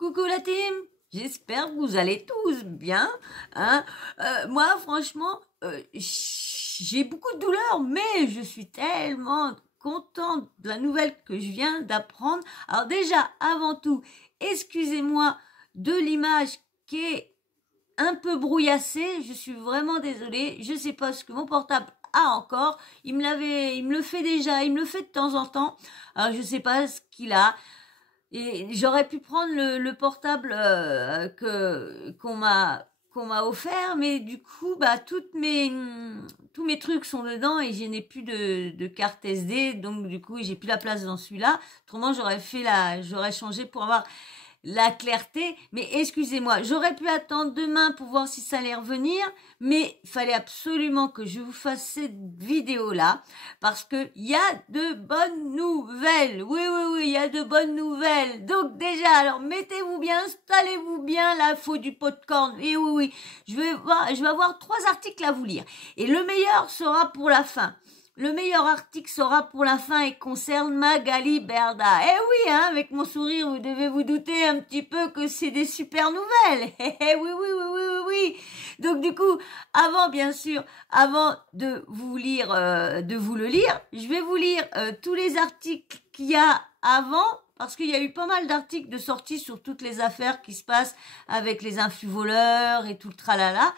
Coucou la team, j'espère que vous allez tous bien. Hein. Moi, franchement, j'ai beaucoup de douleur, mais je suis tellement contente de la nouvelle que je viens d'apprendre. Alors déjà, avant tout, excusez-moi de l'image qui est un peu brouillassée. Je suis vraiment désolée. Je sais pas ce que mon portable a encore. Il me le fait déjà. Il me le fait de temps en temps. Alors je sais pas ce qu'il a. Et j'aurais pu prendre le portable qu'on m'a offert, mais du coup tous mes trucs sont dedans et je n'ai plus de carte SD, donc du coup j'ai plus la place dans celui-là. Autrement j'aurais changé pour avoir la clarté, mais excusez-moi, j'aurais pu attendre demain pour voir si ça allait revenir, mais il fallait absolument que je vous fasse cette vidéo-là, parce que il y a de bonnes nouvelles. Oui, il y a de bonnes nouvelles. Donc déjà, alors mettez-vous bien, installez-vous bien, l'info du popcorn. Et oui, je vais avoir 3 articles à vous lire. Et le meilleur sera pour la fin. Le meilleur article sera pour la fin et concerne Magali Berda. Eh oui, hein, avec mon sourire, vous devez vous douter un petit peu que c'est des super nouvelles. Oui. Donc du coup, avant de vous le lire, je vais vous lire tous les articles qu'il y a avant, parce qu'il y a eu pas mal d'articles de sortie sur toutes les affaires qui se passent avec les influx voleurs et tout le tralala.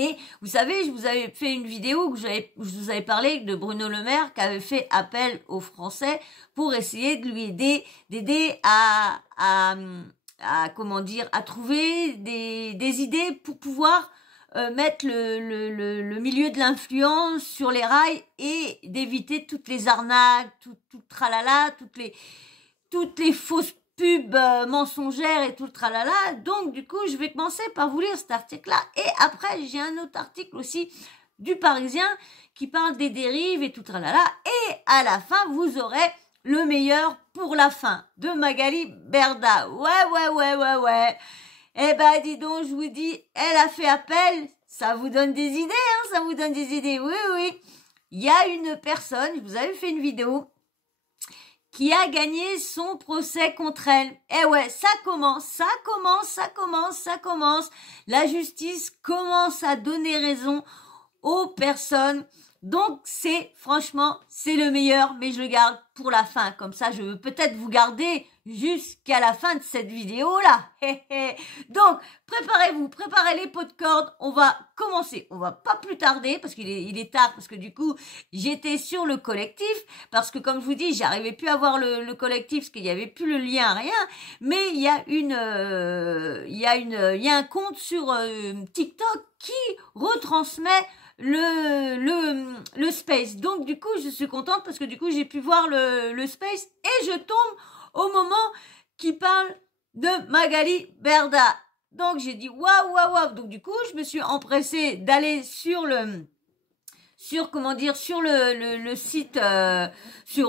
Et vous savez, je vous avais fait une vidéo où je vous avais parlé de Bruno Le Maire qui avait fait appel aux Français pour essayer de lui d'aider à trouver des idées pour pouvoir mettre le milieu de l'influence sur les rails et d'éviter toutes les arnaques, tout tralala, toutes les fausses pub mensongère et tout le tralala. Donc du coup je vais commencer par vous lire cet article là et après j'ai un autre article aussi du Parisien qui parle des dérives et tout tralala, et à la fin vous aurez le meilleur pour la fin de Magali Berda. Ouais. Eh ben dis donc, je vous dis, elle a fait appel, ça vous donne des idées, hein, ça vous donne des idées. Oui. Il y a une personne, je vous avais fait une vidéo, qui a gagné son procès contre elle. Eh ouais, ça commence. La justice commence à donner raison aux personnes. Donc franchement, c'est le meilleur, mais je le garde pour la fin. Comme ça, je veux peut-être vous garder jusqu'à la fin de cette vidéo-là. Donc, préparez les pots de corde. On va commencer. On va pas plus tarder, parce qu'il est tard, parce que du coup, j'étais sur le collectif, parce que comme je vous dis, j'arrivais plus à voir le collectif, parce qu'il y avait plus le lien, rien. Mais il y a un compte sur TikTok qui retransmet le space. Donc du coup je suis contente parce que du coup j'ai pu voir le space et je tombe au moment qui parle de Magali Berda. Donc j'ai dit waouh. Donc du coup je me suis empressée d'aller sur le site,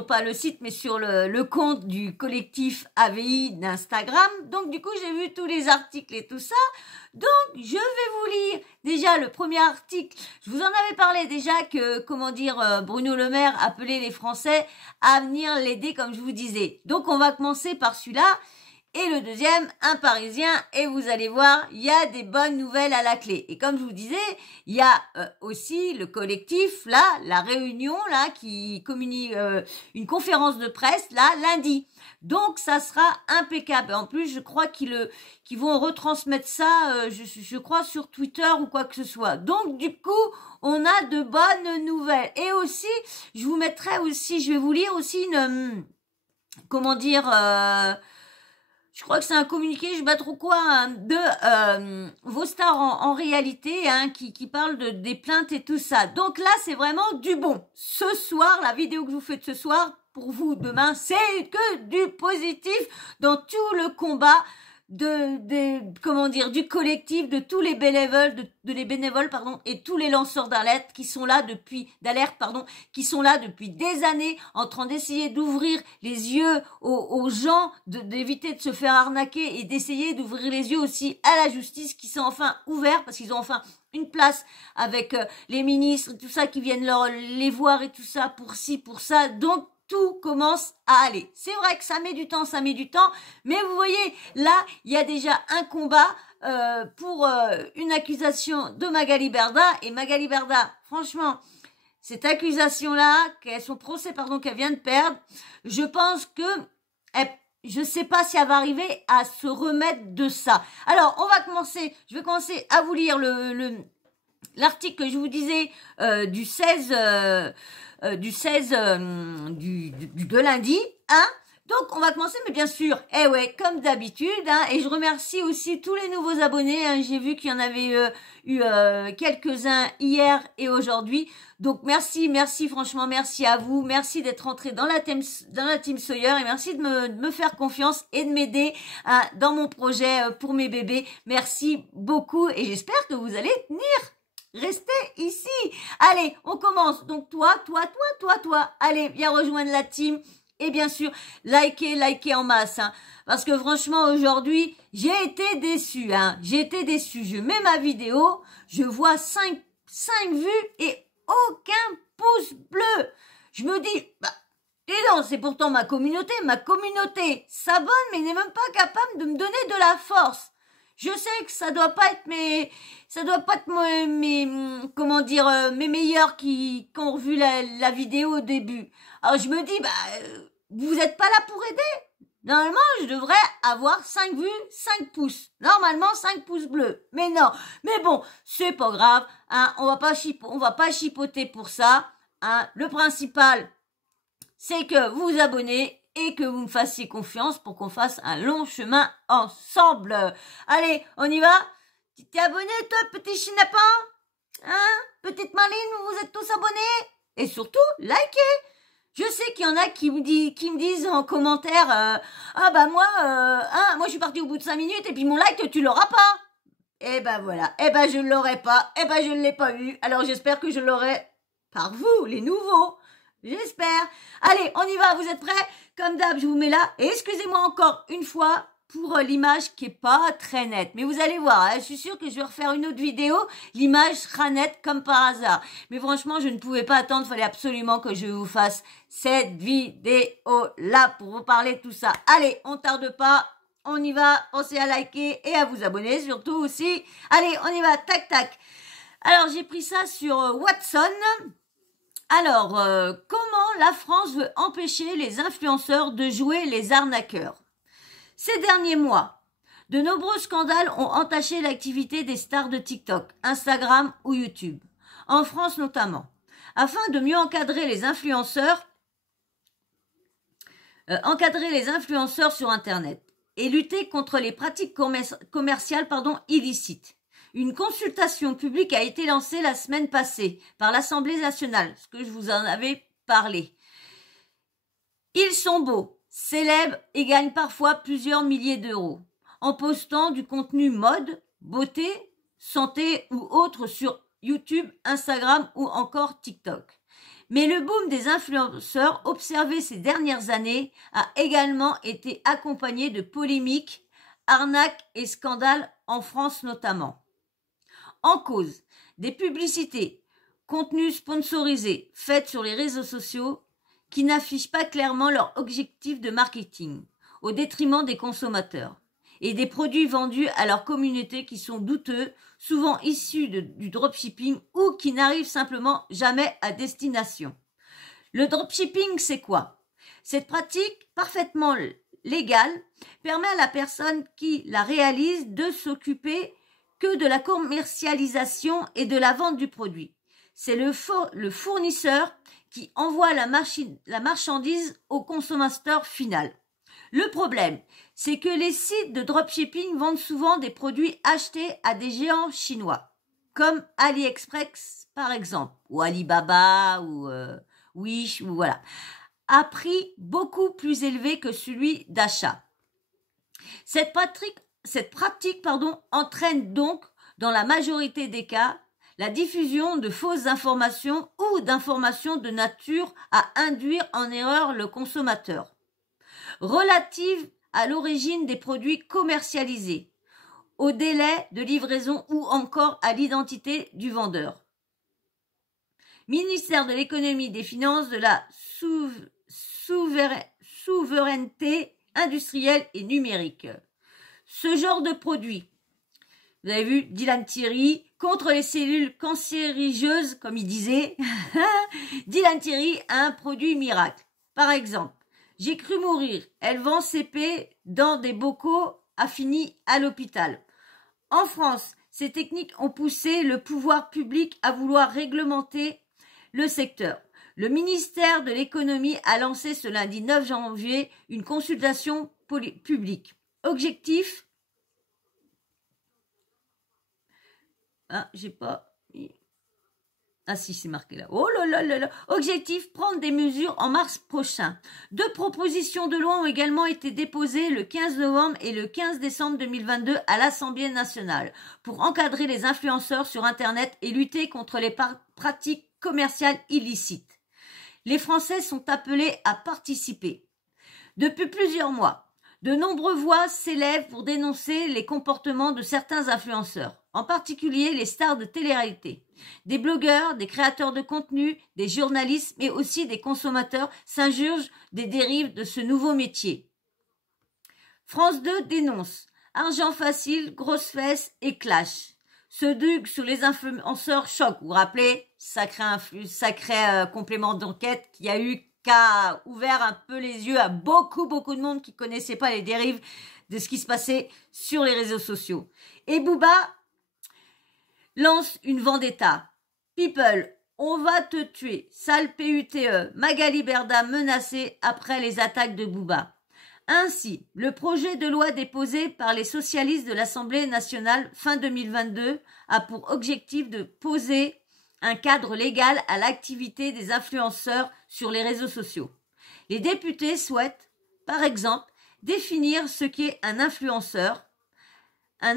pas le site, mais sur le compte du collectif AVI d'Instagram. Donc, du coup, j'ai vu tous les articles et tout ça. Donc, je vais vous lire déjà le premier article. Je vous en avais parlé déjà que, Bruno Le Maire appelait les Français à venir l'aider, comme je vous disais. Donc, on va commencer par celui-là. Et le deuxième, un Parisien, et vous allez voir, il y a des bonnes nouvelles à la clé. Et comme je vous disais, il y a aussi le collectif, là, la réunion, là, qui communique une conférence de presse, là, lundi. Donc, ça sera impeccable. En plus, je crois qu'ils vont retransmettre ça, je crois, sur Twitter ou quoi que ce soit. Donc, du coup, on a de bonnes nouvelles. Et aussi, je vais vous lire aussi je crois que c'est un communiqué, je sais pas trop quoi, hein, de vos stars en réalité, hein, qui parle des plaintes et tout ça. Donc là, c'est vraiment du bon. Ce soir, la vidéo que je vous fais de ce soir, pour vous, demain, c'est que du positif dans tout le combat du collectif, de tous les bénévoles, et tous les lanceurs d'alerte qui sont là depuis des années, en train d'essayer d'ouvrir les yeux aux gens, d'éviter de se faire arnaquer et d'essayer d'ouvrir les yeux aussi à la justice, qui sont enfin ouverts parce qu'ils ont enfin une place avec les ministres et tout ça qui viennent les voir et tout ça pour ci, pour ça. Donc, tout commence à aller. C'est vrai que ça met du temps, mais vous voyez, là, il y a déjà un combat pour une accusation de Magali Berda. Et Magali Berda, franchement, cette accusation-là, son procès, qu'elle vient de perdre, je pense que je sais pas si elle va arriver à se remettre de ça. Alors, je vais commencer à vous lire l'article que je vous disais du 16 de lundi, hein. Donc, on va commencer, mais bien sûr, comme d'habitude, hein, et je remercie aussi tous les nouveaux abonnés, hein, j'ai vu qu'il y en avait eu quelques-uns hier et aujourd'hui, donc merci, franchement, merci à vous, merci d'être rentrés dans la team Sawyer, et merci de me faire confiance et de m'aider hein, dans mon projet pour mes bébés, merci beaucoup, et j'espère que vous allez tenir. Restez ici. Allez, on commence. Donc toi. Allez, viens rejoindre la team. Et bien sûr, likez en masse. Hein, parce que franchement, aujourd'hui, j'ai été déçue. Hein, Je mets ma vidéo, je vois 5 vues et aucun pouce bleu. Je me dis, dis donc, c'est pourtant ma communauté. Ma communauté s'abonne, mais n'est même pas capable de me donner de la force. Je sais que ça doit pas être mes mes meilleurs qui ont revu la vidéo au début. Alors je me dis, vous êtes pas là pour aider. Normalement, je devrais avoir 5 vues, 5 pouces. Normalement, 5 pouces bleus. Mais non. Mais bon, c'est pas grave, hein. On va pas chipoter pour ça, hein. Le principal, c'est que vous vous abonnez et que vous me fassiez confiance pour qu'on fasse un long chemin ensemble. Allez, on y va? Tu t'es abonné, toi, petit chinapin? Hein? Petite Maline, vous êtes tous abonnés? Et surtout, likez! Je sais qu'il y en a qui me disent en commentaire, moi je suis partie au bout de 5 minutes et puis mon like, tu l'auras pas. Eh ben voilà, je ne l'aurai pas, je ne l'ai pas eu. Alors j'espère que je l'aurai par vous, les nouveaux. J'espère. Allez, on y va, vous êtes prêts? Comme d'hab, je vous mets là. Et excusez-moi encore une fois pour l'image qui est pas très nette. Mais vous allez voir, hein, je suis sûre que je vais refaire une autre vidéo. L'image sera nette comme par hasard. Mais franchement, je ne pouvais pas attendre. Il fallait absolument que je vous fasse cette vidéo-là pour vous parler de tout ça. Allez, on tarde pas. On y va. Pensez à liker et à vous abonner surtout aussi. Allez, on y va. Tac, tac. Alors, j'ai pris ça sur Watson. Alors, comment la France veut empêcher les influenceurs de jouer les arnaqueurs? Ces derniers mois, de nombreux scandales ont entaché l'activité des stars de TikTok, Instagram ou YouTube, en France notamment. Afin de mieux encadrer les influenceurs sur Internet et lutter contre les pratiques commerciales illicites. Une consultation publique a été lancée la semaine passée par l'Assemblée nationale, ce que je vous en avais parlé. Ils sont beaux, célèbres et gagnent parfois plusieurs milliers d'euros en postant du contenu mode, beauté, santé ou autre sur YouTube, Instagram ou encore TikTok. Mais le boom des influenceurs observé ces dernières années a également été accompagné de polémiques, arnaques et scandales en France notamment. En cause, des publicités, contenus sponsorisés faites sur les réseaux sociaux qui n'affichent pas clairement leur objectif de marketing au détriment des consommateurs et des produits vendus à leur communauté qui sont douteux, souvent issus du dropshipping ou qui n'arrivent simplement jamais à destination. Le dropshipping, c'est quoi? Cette pratique parfaitement légale permet à la personne qui la réalise de s'occuper que de la commercialisation et de la vente du produit. C'est le fournisseur qui envoie la marchandise au consommateur final. Le problème, c'est que les sites de dropshipping vendent souvent des produits achetés à des géants chinois, comme AliExpress par exemple, ou Alibaba, ou Wish, ou voilà, à prix beaucoup plus élevé que celui d'achat. Cette pratique entraîne donc, dans la majorité des cas, la diffusion de fausses informations ou d'informations de nature à induire en erreur le consommateur, relatives à l'origine des produits commercialisés, au délai de livraison ou encore à l'identité du vendeur. Ministère de l'économie, des finances, de la souveraineté industrielle et numérique. Ce genre de produit, vous avez vu Dylan Thierry, contre les cellules cancérigeuses, comme il disait, Dylan Thierry a un produit miracle. Par exemple, j'ai cru mourir, elle vend CP dans des bocaux affinis à l'hôpital. En France, ces techniques ont poussé le pouvoir public à vouloir réglementer le secteur. Le ministère de l'économie a lancé ce lundi 9 janvier une consultation publique. Objectif, j'ai pas... Ah si, c'est marqué là. Oh là là là là. Objectif, prendre des mesures en mars prochain. 2 propositions de loi ont également été déposées le 15 novembre et le 15 décembre 2022 à l'Assemblée nationale pour encadrer les influenceurs sur Internet et lutter contre les pratiques commerciales illicites. Les Français sont appelés à participer. Depuis plusieurs mois, de nombreuses voix s'élèvent pour dénoncer les comportements de certains influenceurs, en particulier les stars de télé-réalité. Des blogueurs, des créateurs de contenu, des journalistes, mais aussi des consommateurs s'insurgent des dérives de ce nouveau métier. France 2 dénonce argent facile, grosses fesses et clash. Ce duc sur les influenceurs choc. Vous vous rappelez, sacré complément d'enquête qui a ouvert un peu les yeux à beaucoup de monde qui connaissait pas les dérives de ce qui se passait sur les réseaux sociaux. Et Booba lance une vendetta. People, on va te tuer. Sale PUTE. Magali Berda menacée après les attaques de Booba. Ainsi, le projet de loi déposé par les socialistes de l'Assemblée nationale fin 2022 a pour objectif de poser un cadre légal à l'activité des influenceurs sur les réseaux sociaux. Les députés souhaitent, par exemple, définir ce qu'est un influenceur, à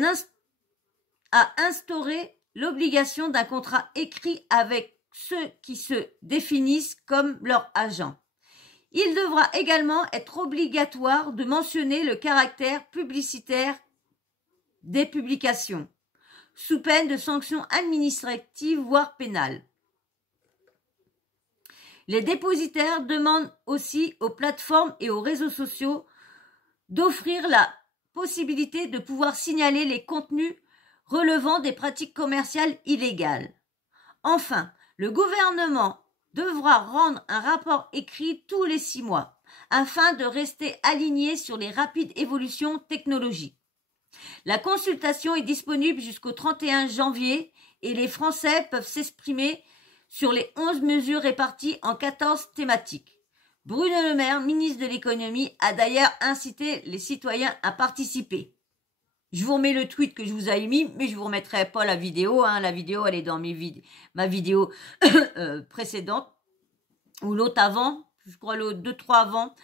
instaurer l'obligation d'un contrat écrit avec ceux qui se définissent comme leurs agents. Il devra également être obligatoire de mentionner le caractère publicitaire des publications, sous peine de sanctions administratives voire pénales. Les dépositaires demandent aussi aux plateformes et aux réseaux sociaux d'offrir la possibilité de pouvoir signaler les contenus relevant des pratiques commerciales illégales. Enfin, le gouvernement devra rendre un rapport écrit tous les 6 mois afin de rester aligné sur les rapides évolutions technologiques. La consultation est disponible jusqu'au 31 janvier et les Français peuvent s'exprimer sur les 11 mesures réparties en 14 thématiques. Bruno Le Maire, ministre de l'économie, a d'ailleurs incité les citoyens à participer. Je vous remets le tweet que je vous ai mis, mais je vous remettrai pas la vidéo. La vidéo, elle est dans ma vidéo précédente, ou l'autre avant, je crois le 2-3 avant.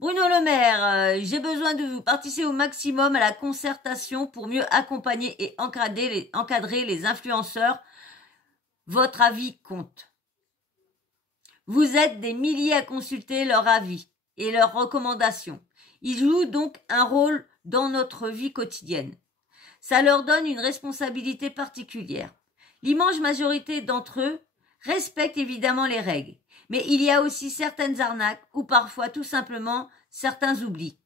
Bruno Le Maire, j'ai besoin de vous participer au maximum à la concertation pour mieux accompagner et encadrer les influenceurs. Votre avis compte. Vous êtes des milliers à consulter leur avis et leurs recommandations. Ils jouent donc un rôle dans notre vie quotidienne. Ça leur donne une responsabilité particulière. L'immense majorité d'entre eux respectent évidemment les règles, mais il y a aussi certaines arnaques ou parfois tout simplement certains oublis.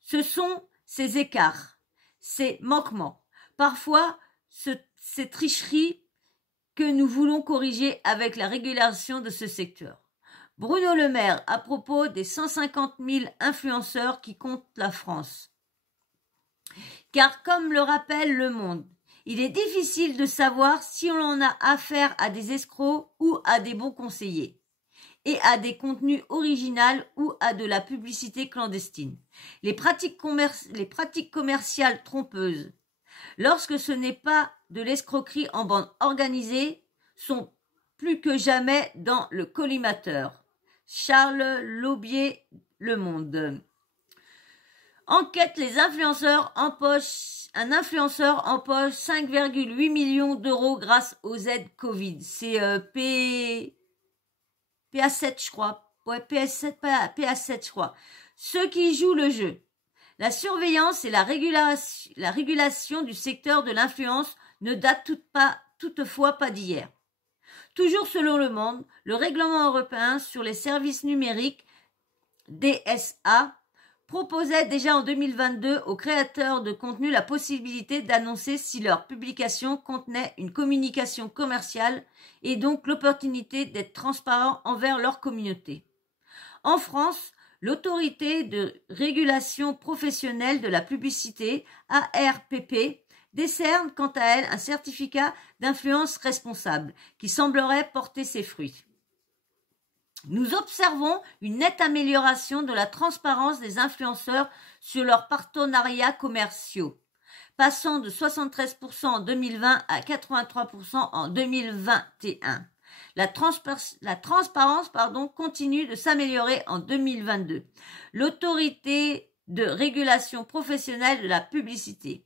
Ce sont ces écarts, ces manquements, parfois ces tricheries que nous voulons corriger avec la régulation de ce secteur. Bruno Le Maire à propos des 150 000 influenceurs qui comptent la France. Car comme le rappelle Le Monde, il est difficile de savoir si on a affaire à des escrocs ou à des bons conseillers, et à des contenus originaux ou à de la publicité clandestine. Les pratiques commerciales trompeuses, lorsque ce n'est pas de l'escroquerie en bande organisée, sont plus que jamais dans le collimateur. Charles Laubier, Le Monde. Enquête, les influenceurs empochent, un influenceur empoche 5,8 millions d'euros grâce aux aides Covid. C'est PA7, je crois. Ouais, PA7, je crois. Ceux qui jouent le jeu. La surveillance et la régulation du secteur de l'influence ne datent toutefois pas d'hier. Toujours selon Le Monde, le règlement européen sur les services numériques DSA, proposait déjà en 2022 aux créateurs de contenu la possibilité d'annoncer si leur publication contenait une communication commerciale et donc l'opportunité d'être transparent envers leur communauté. En France, l'Autorité de régulation professionnelle de la publicité, ARPP, décerne quant à elle un certificat d'influence responsable qui semblerait porter ses fruits. Nous observons une nette amélioration de la transparence des influenceurs sur leurs partenariats commerciaux, passant de 73% en 2020 à 83% en 2021. La transparence continue de s'améliorer en 2022. L'autorité de régulation professionnelle de la publicité.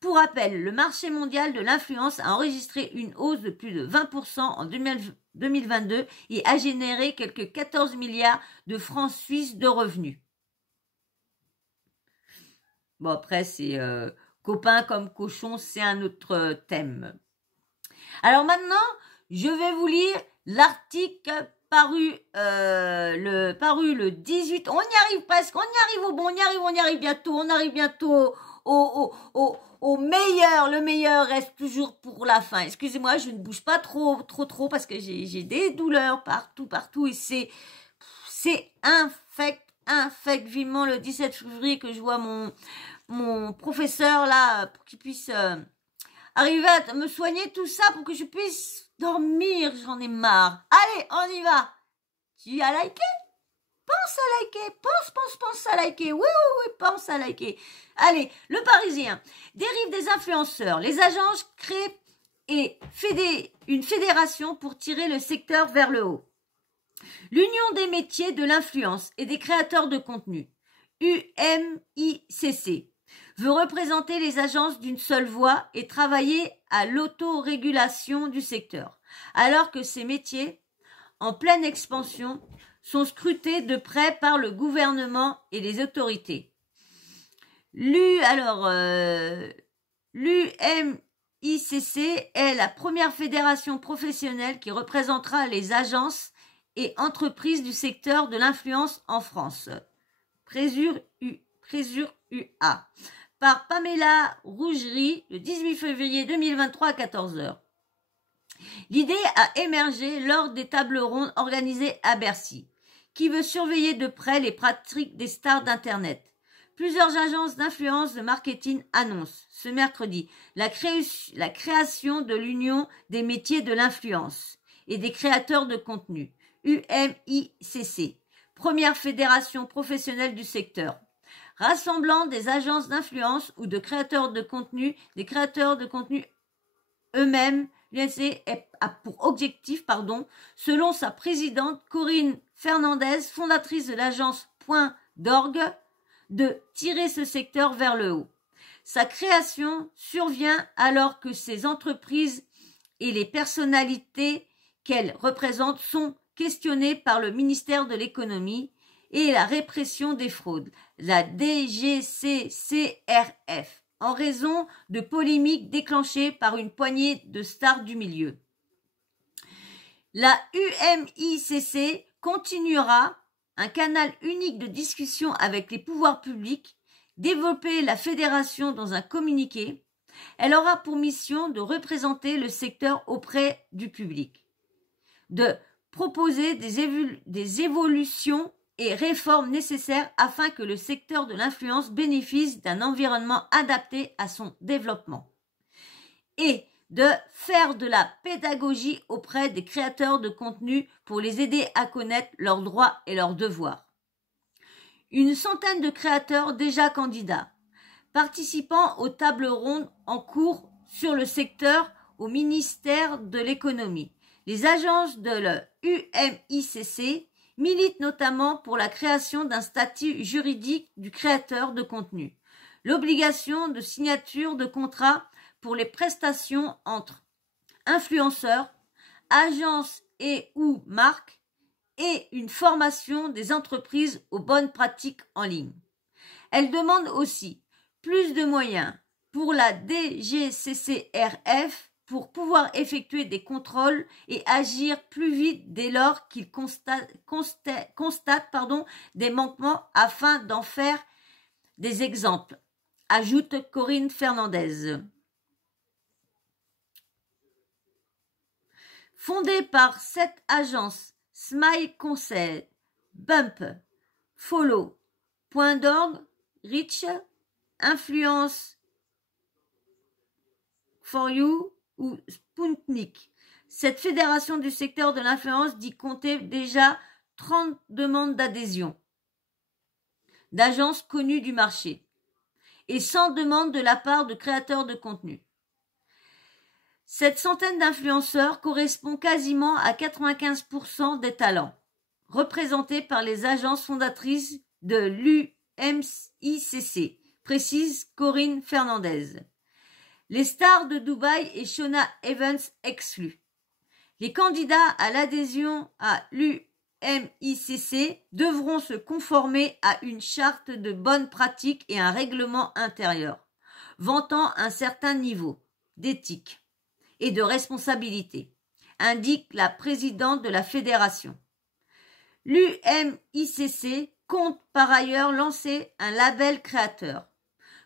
Pour rappel, le marché mondial de l'influence a enregistré une hausse de plus de 20% en 2022 et a généré quelques 14 milliards de francs suisses de revenus. Bon, après, c'est copain comme cochon, c'est un autre thème. Alors maintenant, je vais vous lire l'article paru le 18. On y arrive presque, on y arrive au bon, on y arrive bientôt, on arrive bientôt au meilleur. Le meilleur reste toujours pour la fin. Excusez-moi, je ne bouge pas trop parce que j'ai des douleurs partout et c'est infect vivement le 17 février que je vois mon professeur là pour qu'il puisse arriver à me soigner tout ça pour que je puisse dormir. J'en ai marre. Allez, on y va. Tu as liké? Pense à liker, pense à liker, oui, pense à liker. Allez, le Parisien, dérive des influenceurs, les agences créent une fédération pour tirer le secteur vers le haut. L'Union des métiers de l'influence et des créateurs de contenu, UMICC, veut représenter les agences d'une seule voix et travailler à l'autorégulation du secteur, alors que ces métiers, en pleine expansion, sont scrutés de près par le gouvernement et les autorités. L'UMICC est la première fédération professionnelle qui représentera les agences et entreprises du secteur de l'influence en France. Présure UA. Par Pamela Rougerie, le 18 février 2023 à 14h. L'idée a émergé lors des tables rondes organisées à Bercy, qui veut surveiller de près les pratiques des stars d'Internet. Plusieurs agences d'influence de marketing annoncent ce mercredi la création de l'Union des métiers de l'influence et des créateurs de contenu, UMICC, première fédération professionnelle du secteur, rassemblant des agences d'influence ou de créateurs de contenu, des créateurs de contenu eux-mêmes. L'UMICC a pour objectif, selon sa présidente Corinne Fernandez, fondatrice de l'agence Point d'Orgue, de tirer ce secteur vers le haut. Sa création survient alors que ces entreprises et les personnalités qu'elles représentent sont questionnées par le ministère de l'économie et la répression des fraudes, la DGCCRF, en raison de polémiques déclenchées par une poignée de stars du milieu. La UMICC continuera un canal unique de discussion avec les pouvoirs publics, développer la fédération dans un communiqué. Elle aura pour mission de représenter le secteur auprès du public, de proposer des évolutions et réformes nécessaires afin que le secteur de l'influence bénéficie d'un environnement adapté à son développement et de faire de la pédagogie auprès des créateurs de contenu pour les aider à connaître leurs droits et leurs devoirs. Une centaine de créateurs déjà candidats, participant aux tables rondes en cours sur le secteur au ministère de l'économie. Les agences de l'UMICC militent notamment pour la création d'un statut juridique du créateur de contenu, l'obligation de signature de contrat pour les prestations entre influenceurs, agences et ou marques et une formation des entreprises aux bonnes pratiques en ligne. Elle demande aussi plus de moyens pour la DGCCRF pour pouvoir effectuer des contrôles et agir plus vite dès lors qu'ils constatent des manquements afin d'en faire des exemples, ajoute Corinne Fernandez. Fondée par 7 agences, Smile Conseil, Bump, Follow, Point d'orgue, Reach, Influence for You ou Sputnik. Cette fédération du secteur de l'influence dit compter déjà 30 demandes d'adhésion d'agences connues du marché et 100 demandes de la part de créateurs de contenu. Cette centaine d'influenceurs correspond quasiment à 95% des talents représentés par les agences fondatrices de l'UMICC, précise Corinne Fernandez. Les stars de Dubaï et Shona Evans exclus. Les candidats à l'adhésion à l'UMICC devront se conformer à une charte de bonnes pratiques et un règlement intérieur, vantant un certain niveau d'éthique et de responsabilité, indique la présidente de la fédération. L'UMICC compte par ailleurs lancer un label créateur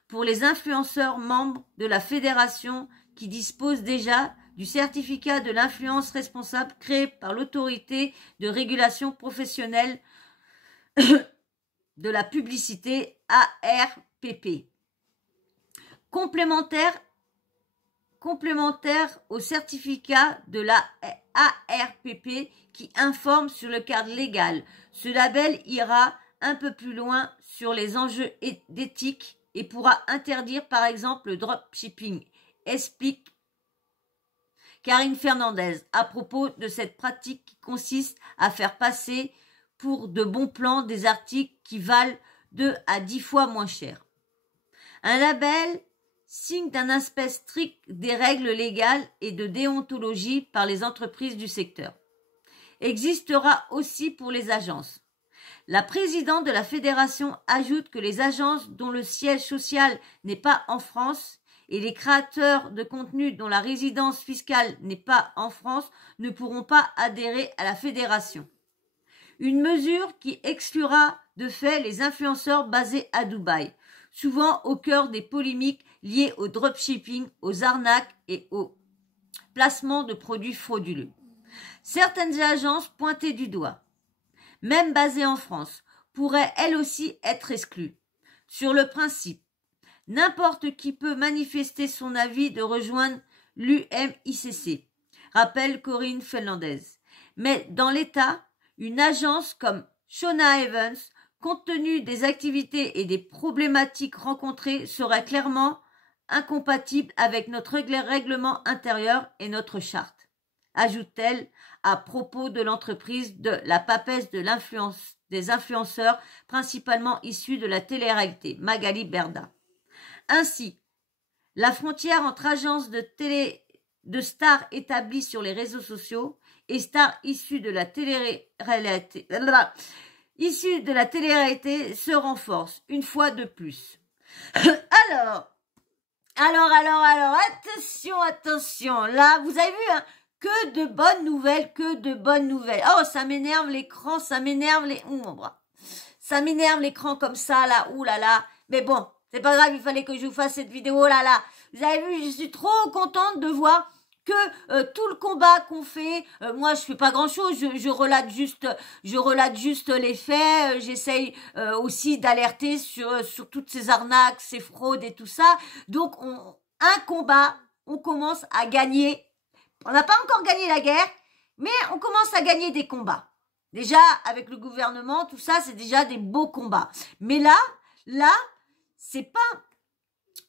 pour les influenceurs membres de la fédération qui disposent déjà du certificat de l'influence responsable créé par l'autorité de régulation professionnelle de la publicité ARPP. Complémentaire au certificat de la ARPP qui informe sur le cadre légal. Ce label ira un peu plus loin sur les enjeux d'éthique et pourra interdire par exemple le dropshipping, explique Corinne Fernandez à propos de cette pratique qui consiste à faire passer pour de bons plans des articles qui valent 2 à 10 fois moins cher. Un label signe d'un aspect strict des règles légales et de déontologie par les entreprises du secteur. Existera aussi pour les agences. La présidente de la fédération ajoute que les agences dont le siège social n'est pas en France et les créateurs de contenu dont la résidence fiscale n'est pas en France ne pourront pas adhérer à la fédération. Une mesure qui exclura de fait les influenceurs basés à Dubaï, souvent au cœur des polémiques liées au dropshipping, aux arnaques et au placement de produits frauduleux. Certaines agences pointées du doigt, même basées en France, pourraient elles aussi être exclues. Sur le principe, n'importe qui peut manifester son avis de rejoindre l'UMICC, rappelle Corinne Fernandez. Mais dans l'État, une agence comme Shona Evans, compte tenu des activités et des problématiques rencontrées, serait clairement incompatible avec notre règlement intérieur et notre charte, ajoute-t-elle à propos de l'entreprise de la papesse de l'influence des influenceurs principalement issus de la télé-réalité, Magali Berda. Ainsi, la frontière entre agences de stars établies sur les réseaux sociaux et stars issues de la télé-réalité se renforce une fois de plus. Alors, attention, là, vous avez vu, hein, que de bonnes nouvelles. Oh, ça m'énerve l'écran, ça m'énerve mon bras. Ça m'énerve l'écran comme ça, là, oulala. Mais bon, c'est pas grave, il fallait que je vous fasse cette vidéo, là. Vous avez vu, je suis trop contente de voir que tout le combat qu'on fait, moi je fais pas grand chose, je relate juste les faits, j'essaye aussi d'alerter sur toutes ces arnaques, ces fraudes et tout ça. Donc un combat, on commence à gagner. On n'a pas encore gagné la guerre, mais on commence à gagner des combats. Déjà avec le gouvernement, tout ça, c'est déjà des beaux combats. Mais là, c'est pas.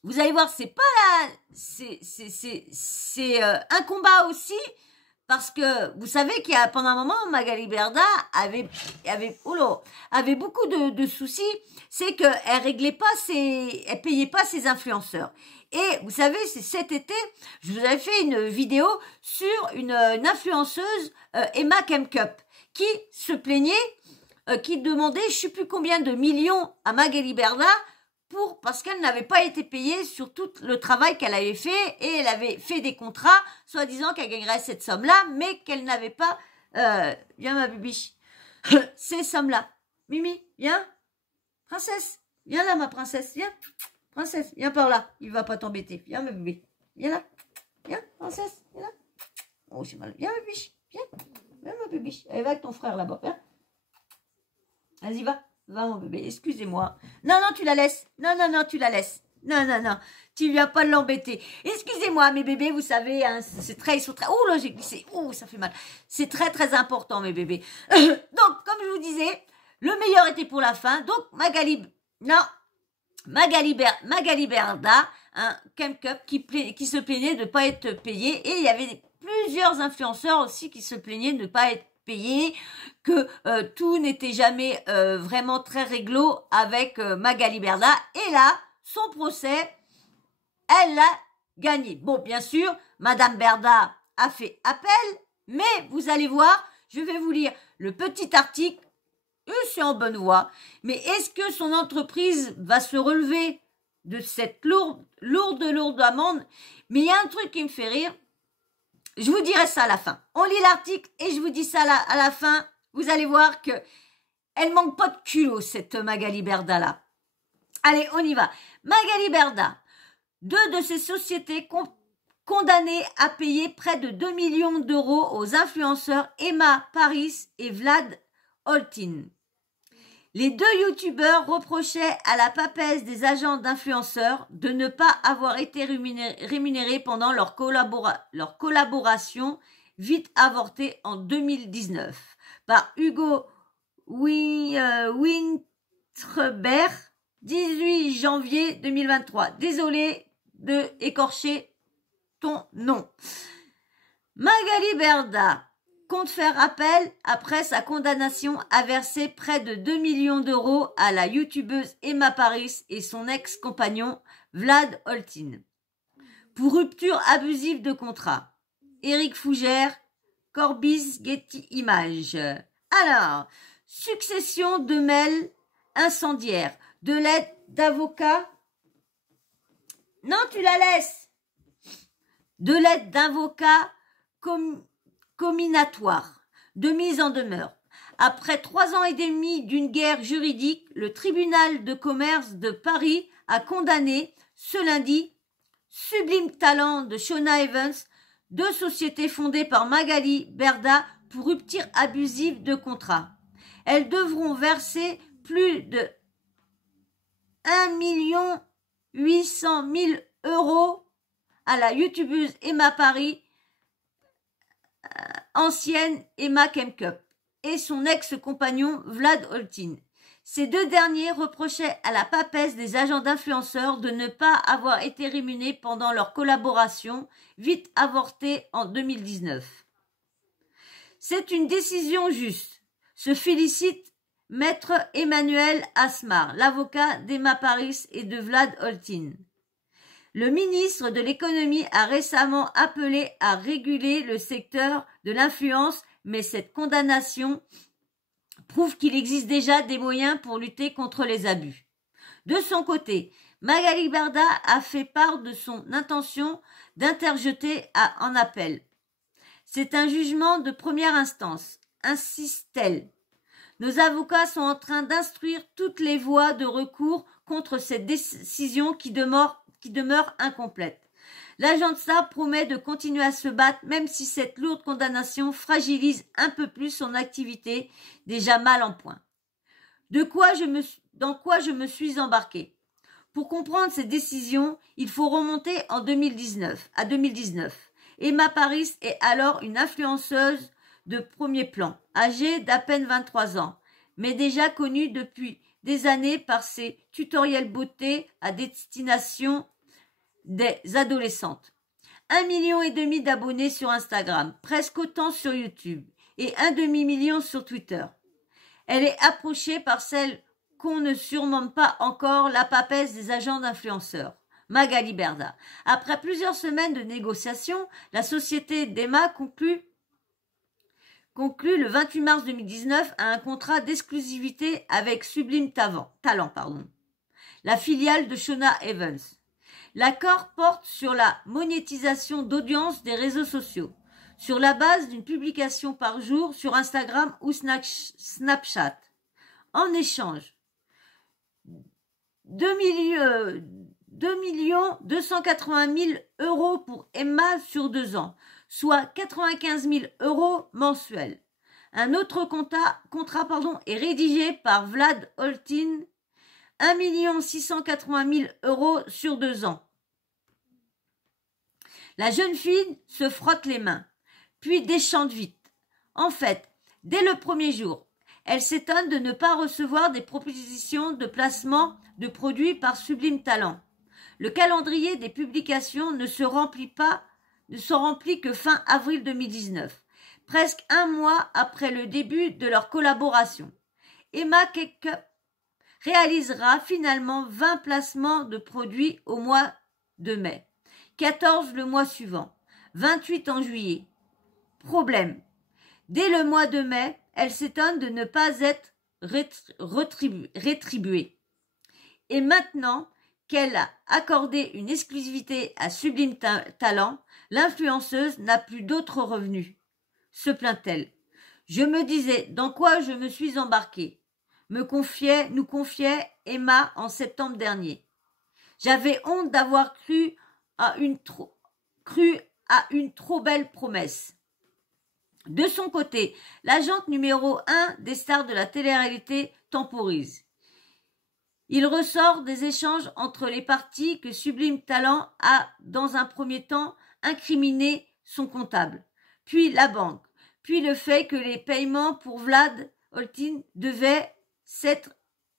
Vous allez voir, c'est pas là, c'est un combat aussi, parce que vous savez qu'il y a pendant un moment, Magali Berda avait beaucoup de soucis, c'est qu'elle réglait pas elle payait pas ses influenceurs. Et vous savez, c'est cet été, je vous avais fait une vidéo sur une influenceuse, Emma Kemkup, qui se plaignait, qui demandait je sais plus combien de millions à Magali Berda parce qu'elle n'avait pas été payée sur tout le travail qu'elle avait fait et elle avait fait des contrats, soi-disant qu'elle gagnerait cette somme-là, mais qu'elle n'avait pas, viens ma bibiche, ces sommes-là. Mimi, viens, princesse, viens là ma princesse, viens, princesse, viens par là, il va pas t'embêter, viens ma bébé, viens là, viens, princesse, viens là. Oh, j'ai mal, viens ma bibiche, viens ma bibiche, allez va avec ton frère là-bas, viens. Vas-y, va mon bébé, excusez-moi. Non, tu la laisses. Non, tu la laisses. Non, tu viens pas l'embêter. Excusez-moi, mes bébés, vous savez, hein, ils sont très... Oh là, j'ai glissé. Oh, ça fait mal. C'est très, très important, mes bébés. Donc, comme je vous disais, le meilleur était pour la fin. Donc, Magali Berda, un Camcup qui se plaignait de ne pas être payé. Et il y avait plusieurs influenceurs aussi qui se plaignaient de ne pas être payé, que tout n'était jamais vraiment très réglo avec Magali Berda. Et là, son procès, elle l'a gagné. Bon, bien sûr, Madame Berda a fait appel, mais vous allez voir, je vais vous lire le petit article, c'est en bonne voie, mais est-ce que son entreprise va se relever de cette lourde amende? Mais il y a un truc qui me fait rire. Je vous dirai ça à la fin. On lit l'article et je vous dis ça à la fin. Vous allez voir que elle manque pas de culot, cette Magali Berda là. Allez, on y va. Magali Berda, 2 de ses sociétés condamnées à payer près de 2 millions d'euros aux influenceurs Emma Paris et Vlad Holtin. Les 2 youtubeurs reprochaient à la papesse des agents d'influenceurs de ne pas avoir été rémunérés pendant leur collaboration vite avortée en 2019 par Hugo Winterberg, 18 janvier 2023. Désolé de écorcher ton nom. Magali Berda compte faire appel après sa condamnation à verser près de 2 millions d'euros à la youtubeuse Emma Paris et son ex-compagnon Vlad Holtin pour rupture abusive de contrat. Éric Fougère, Corbis Getty Images. Alors, succession de mails incendiaires, de l'aide d'avocats. Non, tu la laisses. De l'aide d'avocats comminatoire, de mise en demeure. Après 3 ans et demi d'une guerre juridique, le tribunal de commerce de Paris a condamné ce lundi Sublime Talent de Shona Evans, 2 sociétés fondées par Magali Berda pour rupture abusive de contrat. Elles devront verser plus de 1 800 000 € à la youtubeuse Emma Paris, ancienne Emma Camcup, et son ex-compagnon Vlad Holtin. Ces 2 derniers reprochaient à la papesse des agents d'influenceurs de ne pas avoir été rémunérés pendant leur collaboration, vite avortée en 2019. C'est une décision juste, se félicite Maître Emmanuel Asmar, l'avocat d'Emma Paris et de Vlad Holtin. Le ministre de l'économie a récemment appelé à réguler le secteur de l'influence, mais cette condamnation prouve qu'il existe déjà des moyens pour lutter contre les abus. De son côté, Magali Berda a fait part de son intention d'interjeter en appel. C'est un jugement de première instance, insiste-t-elle. Nos avocats sont en train d'instruire toutes les voies de recours contre cette décision qui demeure incomplète. L'agence promet de continuer à se battre même si cette lourde condamnation fragilise un peu plus son activité déjà mal en point. Dans quoi je me suis embarquée? Pour comprendre ces décisions, il faut remonter à 2019. Emma Paris est alors une influenceuse de premier plan, âgée d'à peine 23 ans, mais déjà connue depuis des années par ses tutoriels beauté à destination des adolescentes. 1,5 million d'abonnés sur Instagram, presque autant sur YouTube et 1,5 million sur Twitter. Elle est approchée par celle qu'on ne surnomme pas encore la papesse des agents d'influenceurs, Magali Berda. Après plusieurs semaines de négociations, la société d'Emma conclut le 28 mars 2019 à un contrat d'exclusivité avec Sublime Talent. la filiale de Shona Evans. L'accord porte sur la monétisation d'audience des réseaux sociaux, sur la base d'une publication par jour sur Instagram ou Snapchat. En échange, 2 280 000 € pour Emma sur 2 ans, soit 95 000 € mensuels. Un autre contrat est rédigé par Vlad Holtin, 1 680 000 € sur 2 ans. La jeune fille se frotte les mains, puis déchante vite. En fait, dès le premier jour, elle s'étonne de ne pas recevoir des propositions de placement de produits par Sublime Talent. Le calendrier des publications ne se remplit que fin avril 2019, presque un mois après le début de leur collaboration. Emma Cakeup réalisera finalement 20 placements de produits au mois de mai, 14 le mois suivant, 28 en juillet. Problème. Dès le mois de mai, elle s'étonne de ne pas être rétribuée. Et maintenant qu'elle a accordé une exclusivité à Sublime Talent, l'influenceuse n'a plus d'autres revenus, se plaint-elle. Je me disais dans quoi je me suis embarquée, nous confiait Emma en septembre dernier. J'avais honte d'avoir cru à une trop belle promesse. De son côté, l'agente numéro 1 des stars de la télé-réalité temporise. Il ressort des échanges entre les parties que Sublime Talent a, dans un premier temps, incriminé son comptable, puis la banque, puis le fait que les paiements pour Vlad Holtin devaient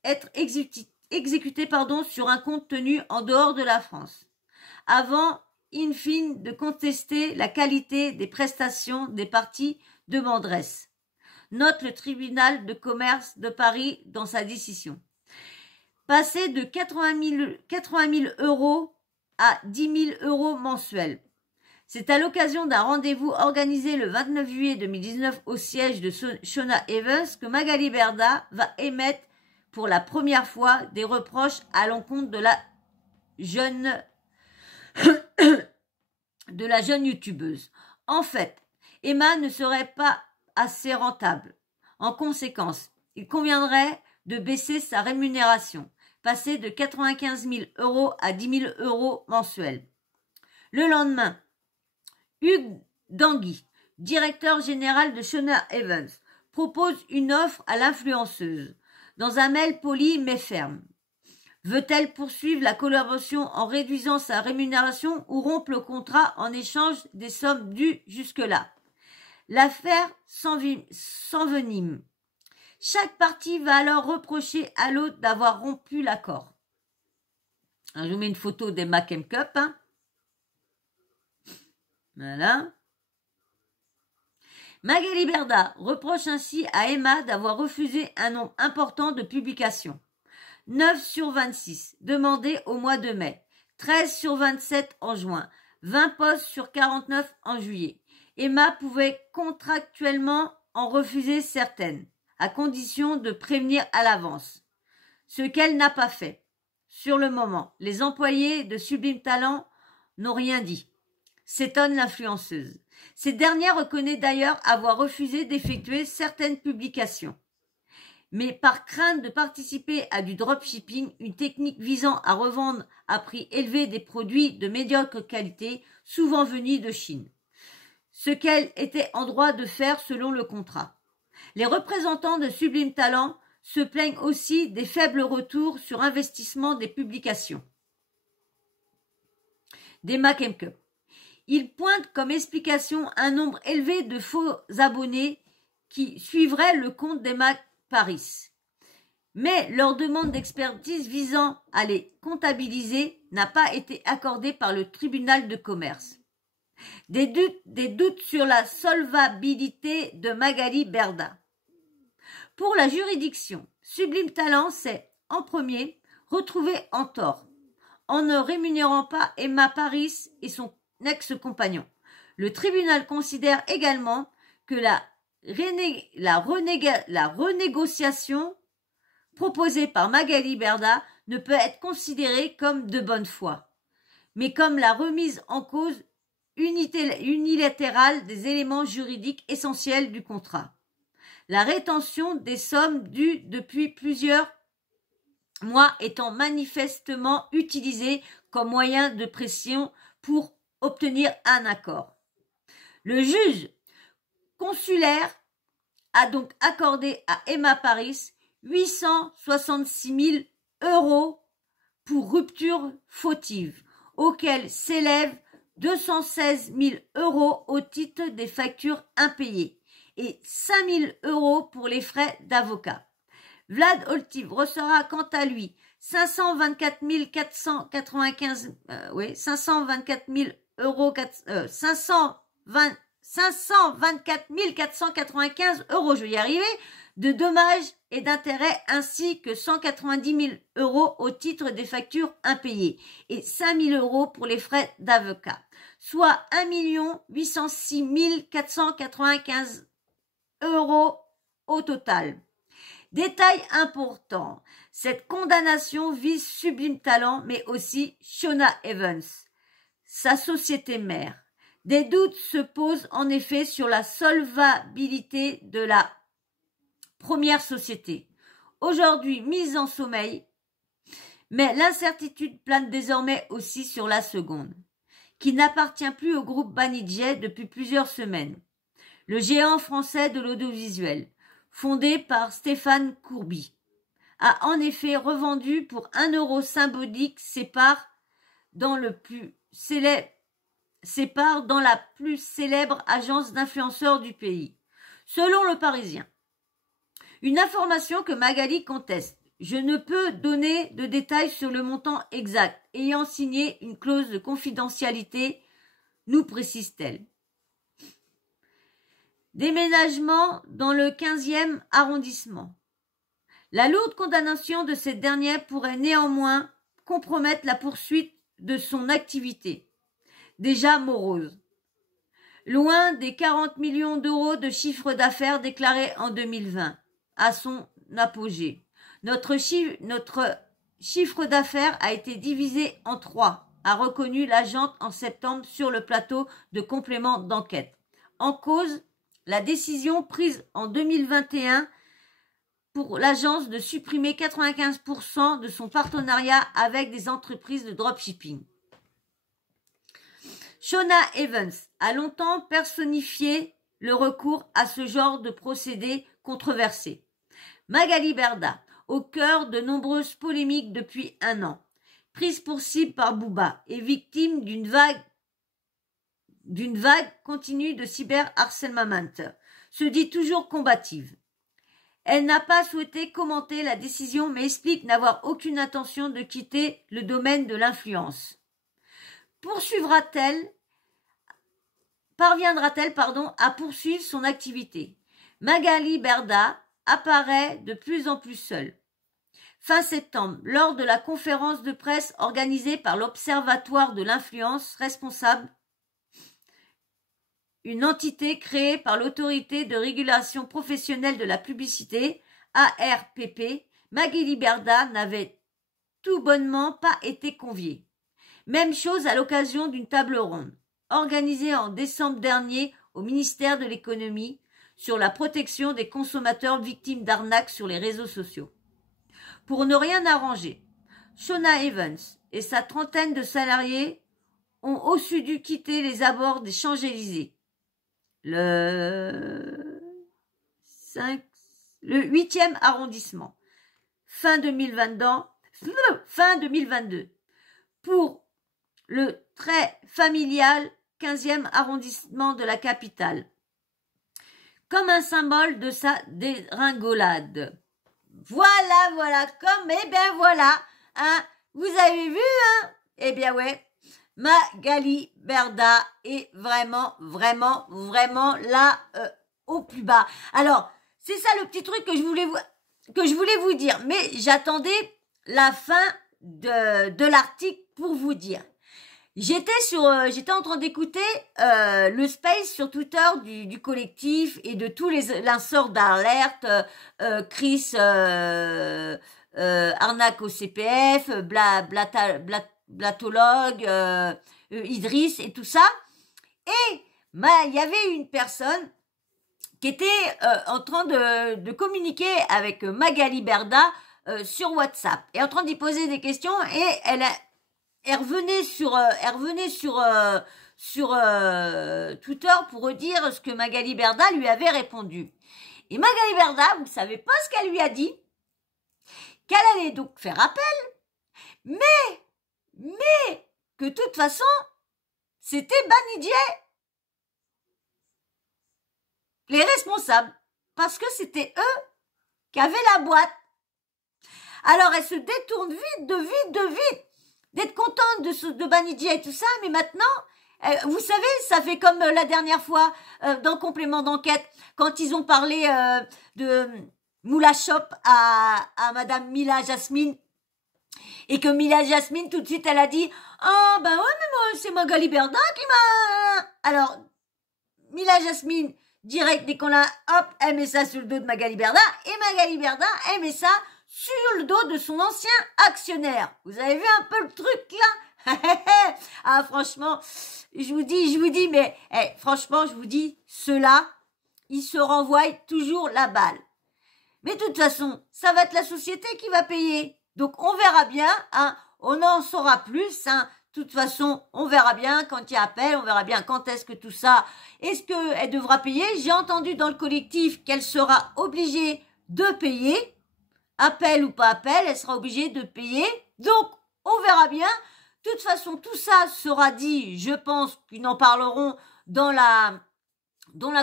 être exécutés sur un compte tenu en dehors de la France, avant, in fine, de contester la qualité des prestations des parties demanderesses, note le tribunal de commerce de Paris dans sa décision. Passer de 80 000 € à 10 000 € mensuels. C'est à l'occasion d'un rendez-vous organisé le 29 juillet 2019 au siège de Shona Evans que Magali Berda va émettre pour la première fois des reproches à l'encontre de la jeune youtubeuse. En fait, Emma ne serait pas assez rentable. En conséquence, il conviendrait de baisser sa rémunération, passer de 95 000 € à 10 000 € mensuels. Le lendemain, Hugues Dangui, directeur général de Shona Evans, propose une offre à l'influenceuse, dans un mail poli mais ferme. Veut-elle poursuivre la collaboration en réduisant sa rémunération ou rompre le contrat en échange des sommes dues jusque-là? L'affaire s'envenime. Chaque partie va alors reprocher à l'autre d'avoir rompu l'accord. Je vous mets une photo d'Emma Cakeup. Voilà. Magali Berda reproche ainsi à Emma d'avoir refusé un nombre important de publications. 9 sur 26 demandés au mois de mai, 13 sur 27 en juin, 20 posts sur 49 en juillet. Emma pouvait contractuellement en refuser certaines, à condition de prévenir à l'avance, ce qu'elle n'a pas fait. Sur le moment, les employés de Sublime Talent n'ont rien dit, s'étonne l'influenceuse. Cette dernière reconnaît d'ailleurs avoir refusé d'effectuer certaines publications. Mais par crainte de participer à du dropshipping, une technique visant à revendre à prix élevé des produits de médiocre qualité, souvent venus de Chine. Ce qu'elle était en droit de faire selon le contrat. Les représentants de Sublime Talent se plaignent aussi des faibles retours sur investissement des publications. D'Emma Cakeup. Ils pointent comme explication un nombre élevé de faux abonnés qui suivraient le compte d'Emma Paris. Mais leur demande d'expertise visant à les comptabiliser n'a pas été accordée par le tribunal de commerce. Des doutes sur la solvabilité de Magali Berda. Pour la juridiction, Sublime Talent s'est, en premier, retrouvé en tort, en ne rémunérant pas Emma Paris et son ex-compagnon. Le tribunal considère également que la renégociation proposée par Magali Berda ne peut être considérée comme de bonne foi, mais comme la remise en cause unilatérale des éléments juridiques essentiels du contrat. La rétention des sommes dues depuis plusieurs mois étant manifestement utilisée comme moyen de pression pour obtenir un accord. Le juge consulaire a donc accordé à Emma Paris 866 000 € pour rupture fautive, auquel s'élèvent 216 000 € au titre des factures impayées et 5 000 € pour les frais d'avocat. Vlad Oltiv recevra quant à lui 524 495 524 495 €, je vais y arriver, de dommages et d'intérêts ainsi que 190 000 € au titre des factures impayées et 5 000 € pour les frais d'avocat, soit 1 806 495 € au total. Détail important, cette condamnation vise Sublime Talent mais aussi Shona Evans, sa société mère. Des doutes se posent en effet sur la solvabilité de la première société, aujourd'hui mise en sommeil, mais l'incertitude plane désormais aussi sur la seconde, qui n'appartient plus au groupe Banijay depuis plusieurs semaines. Le géant français de l'audiovisuel, fondé par Stéphane Courby, a en effet revendu pour 1 € symbolique ses parts dans la plus célèbre agence d'influenceurs du pays, selon le Parisien. Une information que Magali conteste. Je ne peux donner de détails sur le montant exact, ayant signé une clause de confidentialité, nous précise-t-elle. Déménagement dans le 15e arrondissement. La lourde condamnation de cette dernière pourrait néanmoins compromettre la poursuite de son activité, déjà morose. Loin des 40 millions d'euros de chiffre d'affaires déclarés en 2020, à son apogée. Notre chiffre d'affaires a été divisé en 3, a reconnu l'agente en septembre sur le plateau de complément d'enquête. En cause, la décision prise en 2021 pour l'agence de supprimer 95% de son partenariat avec des entreprises de dropshipping. Shona Evans a longtemps personnifié le recours à ce genre de procédé controversé. Magali Berda, au cœur de nombreuses polémiques depuis 1 an, prise pour cible par Booba et victime d'une vague continue de cyberharcèlement, se dit toujours combative. Elle n'a pas souhaité commenter la décision mais explique n'avoir aucune intention de quitter le domaine de l'influence. Parviendra-t-elle à poursuivre son activité? Magali Berda apparaît de plus en plus seule. Fin septembre, lors de la conférence de presse organisée par l'Observatoire de l'influence responsable, une entité créée par l'Autorité de régulation professionnelle de la publicité, ARPP, Magali Berda n'avait tout bonnement pas été conviée. Même chose à l'occasion d'une table ronde, organisée en décembre dernier au ministère de l'Économie, sur la protection des consommateurs victimes d'arnaques sur les réseaux sociaux. Pour ne rien arranger, Shona Evans et sa trentaine de salariés ont aussi dû quitter les abords des Champs-Élysées. Le 8e arrondissement, fin 2022, pour le très familial 15e arrondissement de la capitale, comme un symbole de sa dégringolade. Voilà, vous avez vu, eh bien ouais, Magali Berda est vraiment là au plus bas. Alors, c'est ça le petit truc que je voulais vous dire, mais j'attendais la fin de l'article pour vous dire. J'étais en train d'écouter le space sur Twitter du collectif et de tous les lanceurs d'alerte, Chris arnaque au CPF, blatologue, Idriss et tout ça. Et il y avait une personne qui était en train de communiquer avec Magali Berda sur WhatsApp et en train d'y poser des questions, et elle revenait sur Twitter pour redire ce que Magali Berda lui avait répondu. Et Magali Berda, vous ne savez pas ce qu'elle lui a dit, qu'elle allait donc faire appel, mais que de toute façon, c'était Banijé les responsables, parce que c'était eux qui avaient la boîte. Alors elle se détourne vite, d'être contente de Banijé et tout ça, mais maintenant, vous savez, ça fait comme la dernière fois dans Complément d'enquête, quand ils ont parlé de Moula Shop à Madame Mila Jasmine, et que Mila Jasmine, tout de suite, elle a dit « Ah, ben ouais, mais moi, c'est Magali Berda qui m'a... » Alors, Mila Jasmine, direct, dès qu'on l'a, hop, elle met ça sur le dos de Magali Berda, et Magali Berda, elle met ça sur le dos de son ancien actionnaire. Vous avez vu un peu le truc, là? Ah, franchement, je vous dis, mais franchement, je vous dis, ceux-là, ils se renvoient toujours la balle. Mais de toute façon, ça va être la société qui va payer. Donc, on verra bien, hein, on en saura plus, hein. De toute façon, on verra bien quand il y a appel, on verra bien quand est-ce que tout ça, est-ce qu'elle devra payer? J'ai entendu dans le collectif qu'elle sera obligée de payer, appel ou pas appel, elle sera obligée de payer. Donc, on verra bien. De toute façon, tout ça sera dit, je pense qu'ils en parleront dans la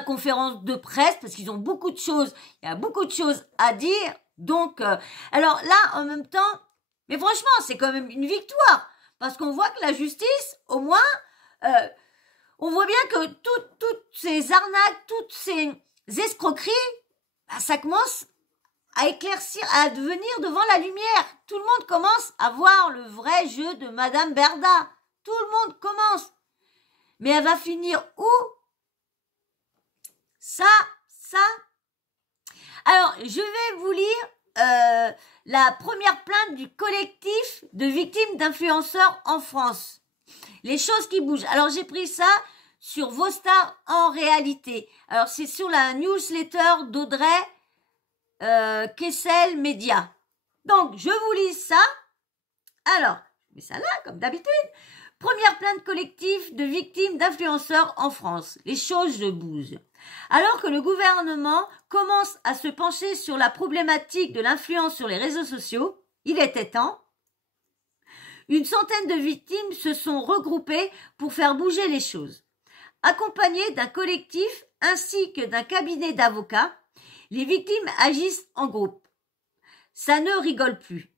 conférence de presse, parce qu'ils ont beaucoup de choses, il y a beaucoup de choses à dire. Donc, alors là, en même temps, mais franchement, c'est quand même une victoire, parce qu'on voit que la justice, au moins, on voit bien que toutes ces arnaques, toutes ces escroqueries, bah, ça commence à éclaircir, à devenir devant la lumière. Tout le monde commence à voir le vrai jeu de Madame Berda. Tout le monde commence. Mais elle va finir où? Ça. Alors, je vais vous lire la première plainte du collectif de victimes d'influenceurs en France. Les choses qui bougent. Alors, j'ai pris ça sur Vos Stars en réalité. Alors, c'est sur la newsletter d'Audrey Kessel Média. Donc, je vous lis ça. Alors, je mets ça là, comme d'habitude. Première plainte collective de victimes d'influenceurs en France. Les choses bougent. Alors que le gouvernement commence à se pencher sur la problématique de l'influence sur les réseaux sociaux, il était temps. Une centaine de victimes se sont regroupées pour faire bouger les choses. Accompagnées d'un collectif ainsi que d'un cabinet d'avocats, les victimes agissent en groupe. Ça ne rigole plus.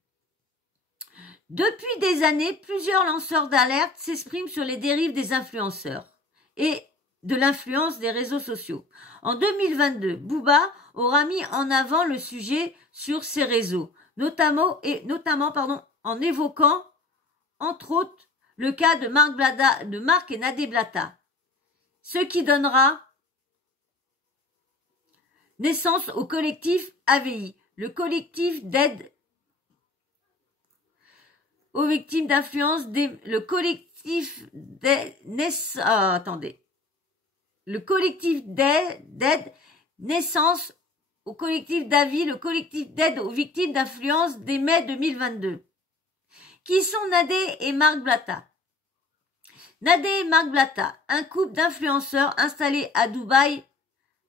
Depuis des années, plusieurs lanceurs d'alerte s'expriment sur les dérives des influenceurs et de l'influence des réseaux sociaux. En 2022, Booba aura mis en avant le sujet sur ses réseaux, notamment en évoquant, entre autres, le cas de Marc et Nadé Blata, ce qui donnera naissance au collectif AVI, le collectif d'aide aux victimes d'influence, le collectif d'aide naissance au collectif d'AVI, le collectif d'aide aux victimes d'influence dès mai 2022. Qui sont Nadé et Marc Blata? Nadé et Marc Blata, un couple d'influenceurs installés à Dubaï,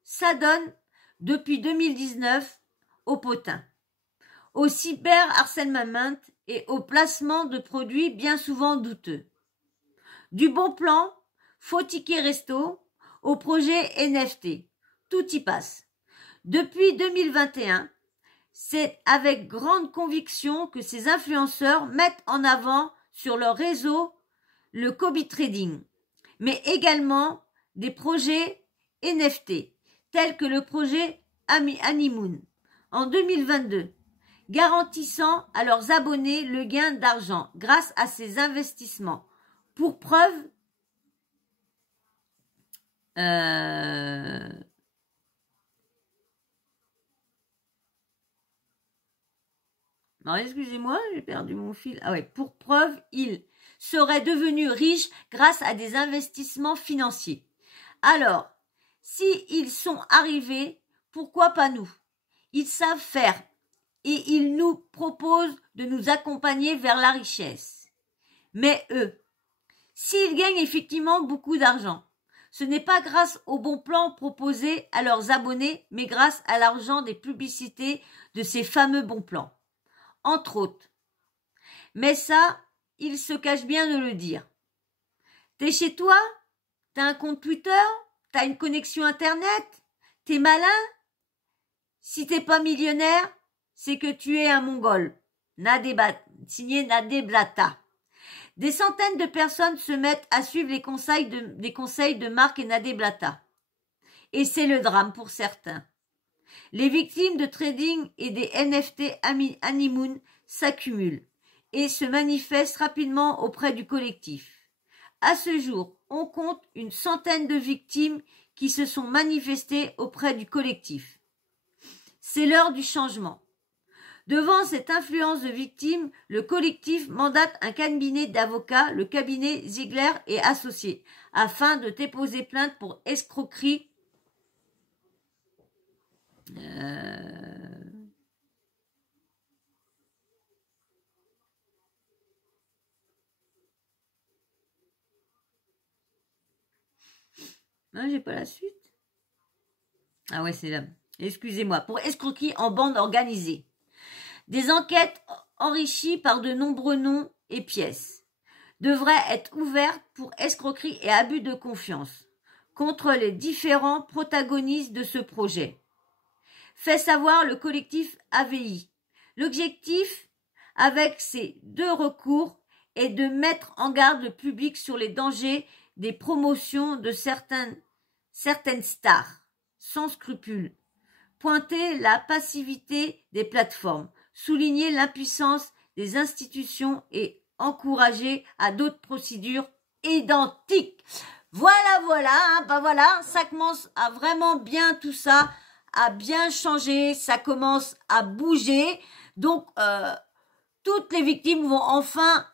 s'adonne depuis 2019 au potin, au cyberharcèlement et au placement de produits bien souvent douteux. Du bon plan, faux ticket resto, au projet NFT. Tout y passe. Depuis 2021, c'est avec grande conviction que ces influenceurs mettent en avant sur leur réseau le copy trading, mais également des projets NFT, tels que le projet Honeymoon en 2022, garantissant à leurs abonnés le gain d'argent grâce à ces investissements. Pour preuve, Alors, excusez-moi, j'ai perdu mon fil. Ah ouais, pour preuve, ils seraient devenus riches grâce à des investissements financiers. Alors, si ils sont arrivés, pourquoi pas nous? Ils savent faire et ils nous proposent de nous accompagner vers la richesse. Mais eux, s'ils gagnent effectivement beaucoup d'argent, ce n'est pas grâce aux bons plans proposés à leurs abonnés, mais grâce à l'argent des publicités de ces fameux bons plans. Entre autres. Mais ça, ils se cachent bien de le dire. T'es chez toi? T'as un compte Twitter? T'as une connexion Internet? T'es malin? Si t'es pas millionnaire, c'est que tu es un Mongol. Signé Nadé Blata. Des centaines de personnes se mettent à suivre les conseils de Marc et Nadé Blata. Et c'est le drame pour certains. Les victimes de trading et des NFT honeymoon s'accumulent et se manifestent rapidement auprès du collectif. À ce jour, on compte une centaine de victimes qui se sont manifestées auprès du collectif. C'est l'heure du changement. Devant cette influence de victimes, le collectif mandate un cabinet d'avocats, le cabinet Ziegler et Associés, afin de déposer plainte pour escroquerie. Non, j'ai pas la suite. Ah ouais, c'est là. Excusez-moi. Pour escroquerie en bande organisée. Des enquêtes enrichies par de nombreux noms et pièces devraient être ouvertes pour escroquerie et abus de confiance contre les différents protagonistes de ce projet. Fait savoir le collectif AVI. L'objectif avec ces deux recours est de mettre en garde le public sur les dangers des promotions de certaines stars sans scrupules, pointer la passivité des plateformes, souligner l'impuissance des institutions et encourager à d'autres procédures identiques. Voilà, voilà, ça commence à vraiment bien tout ça, à bien changer, ça commence à bouger. Donc, toutes les victimes vont enfin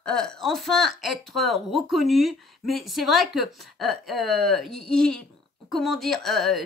être reconnues. Mais c'est vrai que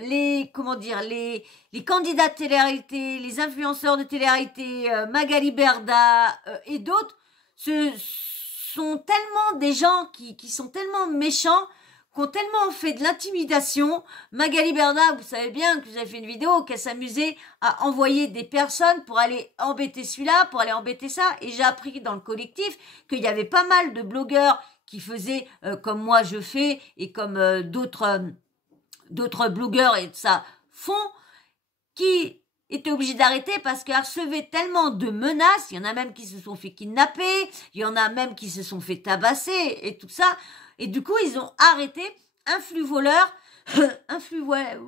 les candidats de télé-réalité, les influenceurs de télé-réalité, Magali Berda et d'autres, ce sont tellement des gens qui sont tellement méchants, qui ont tellement fait de l'intimidation. Magali Berda, vous savez bien que vous avez fait une vidéo qu'elle s'amusait à envoyer des personnes pour aller embêter celui-là, pour aller embêter ça. Et j'ai appris dans le collectif qu'il y avait pas mal de blogueurs qui faisaient comme moi je fais et comme d'autres blogueurs et tout ça font, qui étaient obligés d'arrêter parce qu'elles recevaient tellement de menaces. Il y en a même qui se sont fait kidnapper, il y en a même qui se sont fait tabasser et tout ça. Et du coup, ils ont arrêté un flux voleur, influmenteur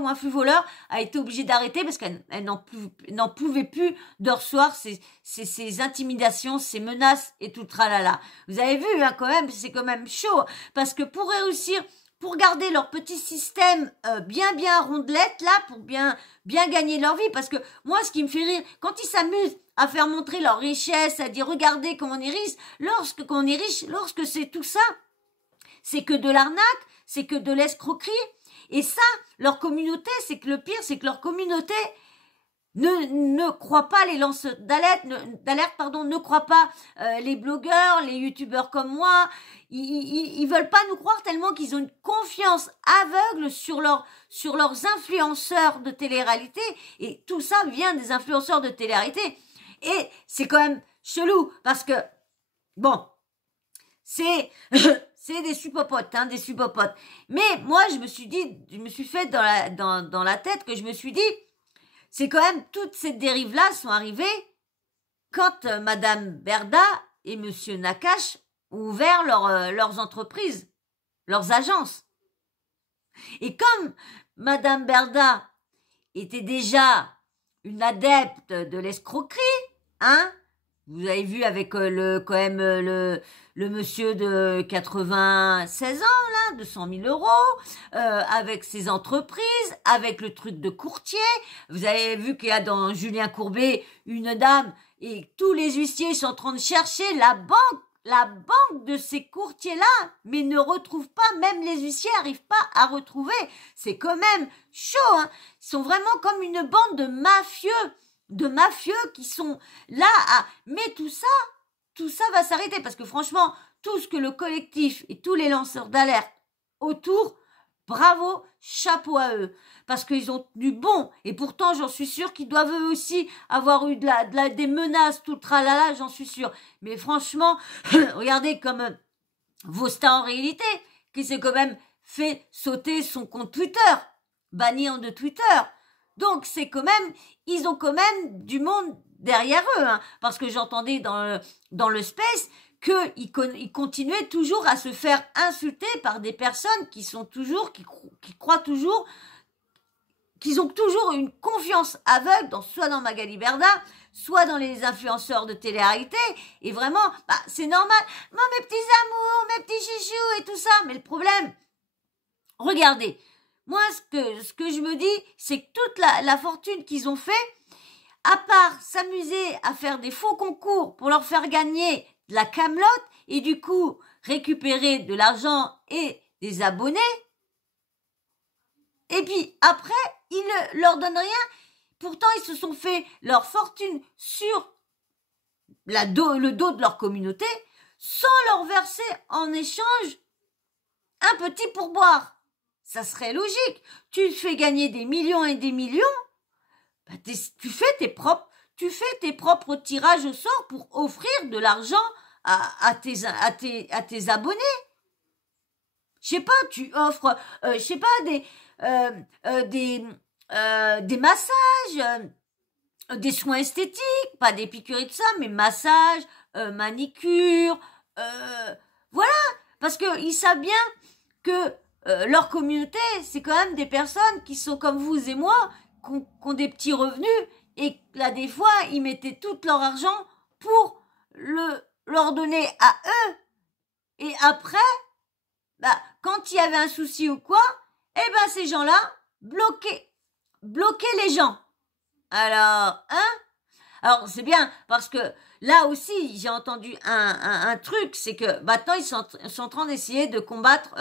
ou un flux voleur a été obligé d'arrêter parce qu'elle n'en pouvait plus de recevoir ces intimidations, ces menaces et tout le tralala. Vous avez vu, hein, quand même, c'est quand même chaud parce que pour réussir, pour garder leur petit système bien rondelette là, pour bien gagner leur vie, parce que moi ce qui me fait rire, quand ils s'amusent à faire montrer leur richesse, à dire regardez comment on est riche, lorsque c'est tout ça, c'est que de l'arnaque, c'est que de l'escroquerie, et ça, leur communauté, c'est que le pire, c'est que leur communauté ne croit pas les lanceurs d'alerte, ne croit pas les blogueurs, les youtubeurs comme moi. Ils veulent pas nous croire tellement qu'ils ont une confiance aveugle sur leurs influenceurs de télé-réalité. Et tout ça vient des influenceurs de télé-réalité. Et c'est quand même chelou parce que, bon, c'est des supopotes, hein, des supopotes. Mais moi, je me suis fait dans la tête que je me suis dit, c'est quand même toutes ces dérives-là sont arrivées quand Madame Berda et Monsieur Nakache ont ouvert leurs entreprises, leurs agences. Et comme Madame Berda était déjà une adepte de l'escroquerie, hein, Vous avez vu avec quand même le monsieur de 96 ans, là, de 100 000 euros, avec ses entreprises, avec le truc de courtier. Vous avez vu qu'il y a dans Julien Courbet une dame et tous les huissiers sont en train de chercher la banque de ces courtiers-là, mais ne retrouvent pas, même les huissiers n'arrivent pas à retrouver. C'est quand même chaud, hein. Ils sont vraiment comme une bande de mafieux qui sont là à... Mais tout ça va s'arrêter parce que franchement, tout ce que le collectif et tous les lanceurs d'alerte autour, bravo, chapeau à eux. Parce qu'ils ont du bon. Et pourtant, j'en suis sûre qu'ils doivent eux aussi avoir eu des menaces, tout le tralala, j'en suis sûre. Mais franchement, regardez comme Vosta en réalité, qui s'est quand même fait sauter son compte Twitter, bannir de Twitter. Donc c'est quand même, ils ont quand même du monde derrière eux, hein, parce que j'entendais dans le space qu'ils continuaient toujours à se faire insulter par des personnes qui croient toujours, qu'ils ont toujours une confiance aveugle soit dans Magali Berda, soit dans les influenceurs de télé-réalité, et vraiment, c'est normal, moi mes petits amours, mes petits chichous et tout ça, mais le problème, regardez, moi, ce que je me dis, c'est que toute la fortune qu'ils ont fait, à part s'amuser à faire des faux concours pour leur faire gagner de la camelote et du coup récupérer de l'argent et des abonnés, et puis après, ils ne leur donnent rien. Pourtant, ils se sont fait leur fortune sur le dos de leur communauté sans leur verser en échange un petit pourboire. Ça serait logique. Tu fais gagner des millions et des millions, tu fais tes propres tirages au sort pour offrir de l'argent à tes abonnés. Je sais pas, tu offres, je sais pas, des massages, des soins esthétiques, pas des piqûres et tout ça, mais massages, manicure, voilà, parce que ils savent bien que leur communauté, c'est quand même des personnes qui sont comme vous et moi, qui ont des petits revenus, et là, des fois, ils mettaient tout leur argent pour leur donner à eux. Et après, quand il y avait un souci ou quoi, ces gens-là bloquaient les gens. Alors, alors, c'est bien, parce que là aussi, j'ai entendu un truc, c'est que maintenant, ils sont en train d'essayer de combattre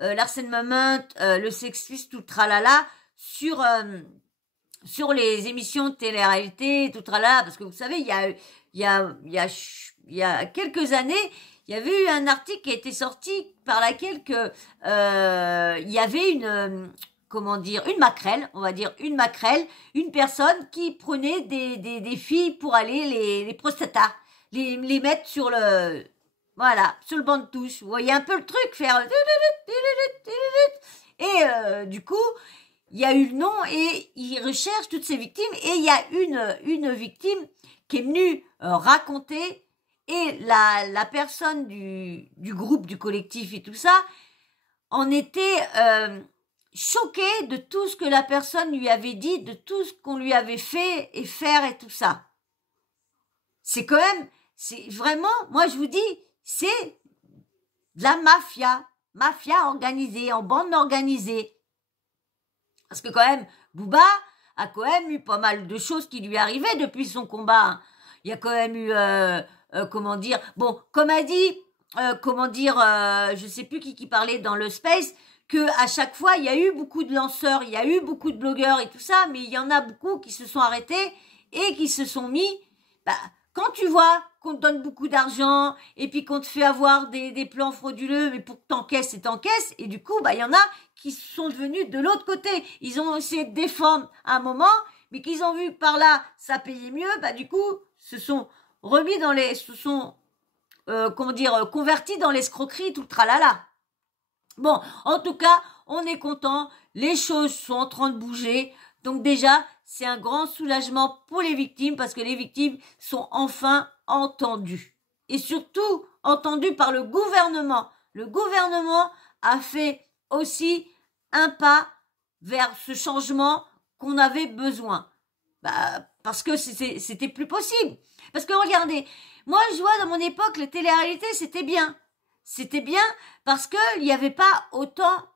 l'harcèlement, le sexisme, tout tralala, sur les émissions de télé-réalité, tout tralala, parce que vous savez, il y a quelques années, il y avait eu un article qui a été sorti par laquelle il y avait une maquerelle, on va dire une maquerelle, une personne qui prenait des filles pour aller les prostatas, les mettre sur le banc de touche. Vous voyez un peu le truc, faire et du coup, il y a eu le nom et ils recherchent toutes ces victimes et il y a une victime qui est venue raconter et la personne du groupe, du collectif et tout ça en était choquée de tout ce que la personne lui avait dit, de tout ce qu'on lui avait fait et faire et tout ça. C'est quand même, c'est vraiment, moi je vous dis, c'est de la mafia organisée, en bande organisée. Parce que quand même, Booba a quand même eu pas mal de choses qui lui arrivaient depuis son combat. Il y a quand même eu, comme a dit, je sais plus qui parlait dans le space, que à chaque fois, il y a eu beaucoup de lanceurs, il y a eu beaucoup de blogueurs et tout ça, mais il y en a beaucoup qui se sont arrêtés et qui se sont mis, quand tu vois qu'on te donne beaucoup d'argent et puis qu'on te fait avoir des plans frauduleux, mais pour que t'encaisses, et du coup, il y en a qui sont devenus de l'autre côté. Ils ont essayé de défendre à un moment, mais qu'ils ont vu que par là, ça payait mieux, du coup, se sont convertis dans l'escroquerie, tout le tralala. Bon, en tout cas, on est content, les choses sont en train de bouger, donc déjà, c'est un grand soulagement pour les victimes parce que les victimes sont enfin entendues. Et surtout, entendues par le gouvernement. Le gouvernement a fait aussi un pas vers ce changement qu'on avait besoin. Parce que c'était plus possible. Parce que regardez, moi je vois dans mon époque, la télé-réalité, c'était bien. C'était bien parce qu'il n'y avait pas autant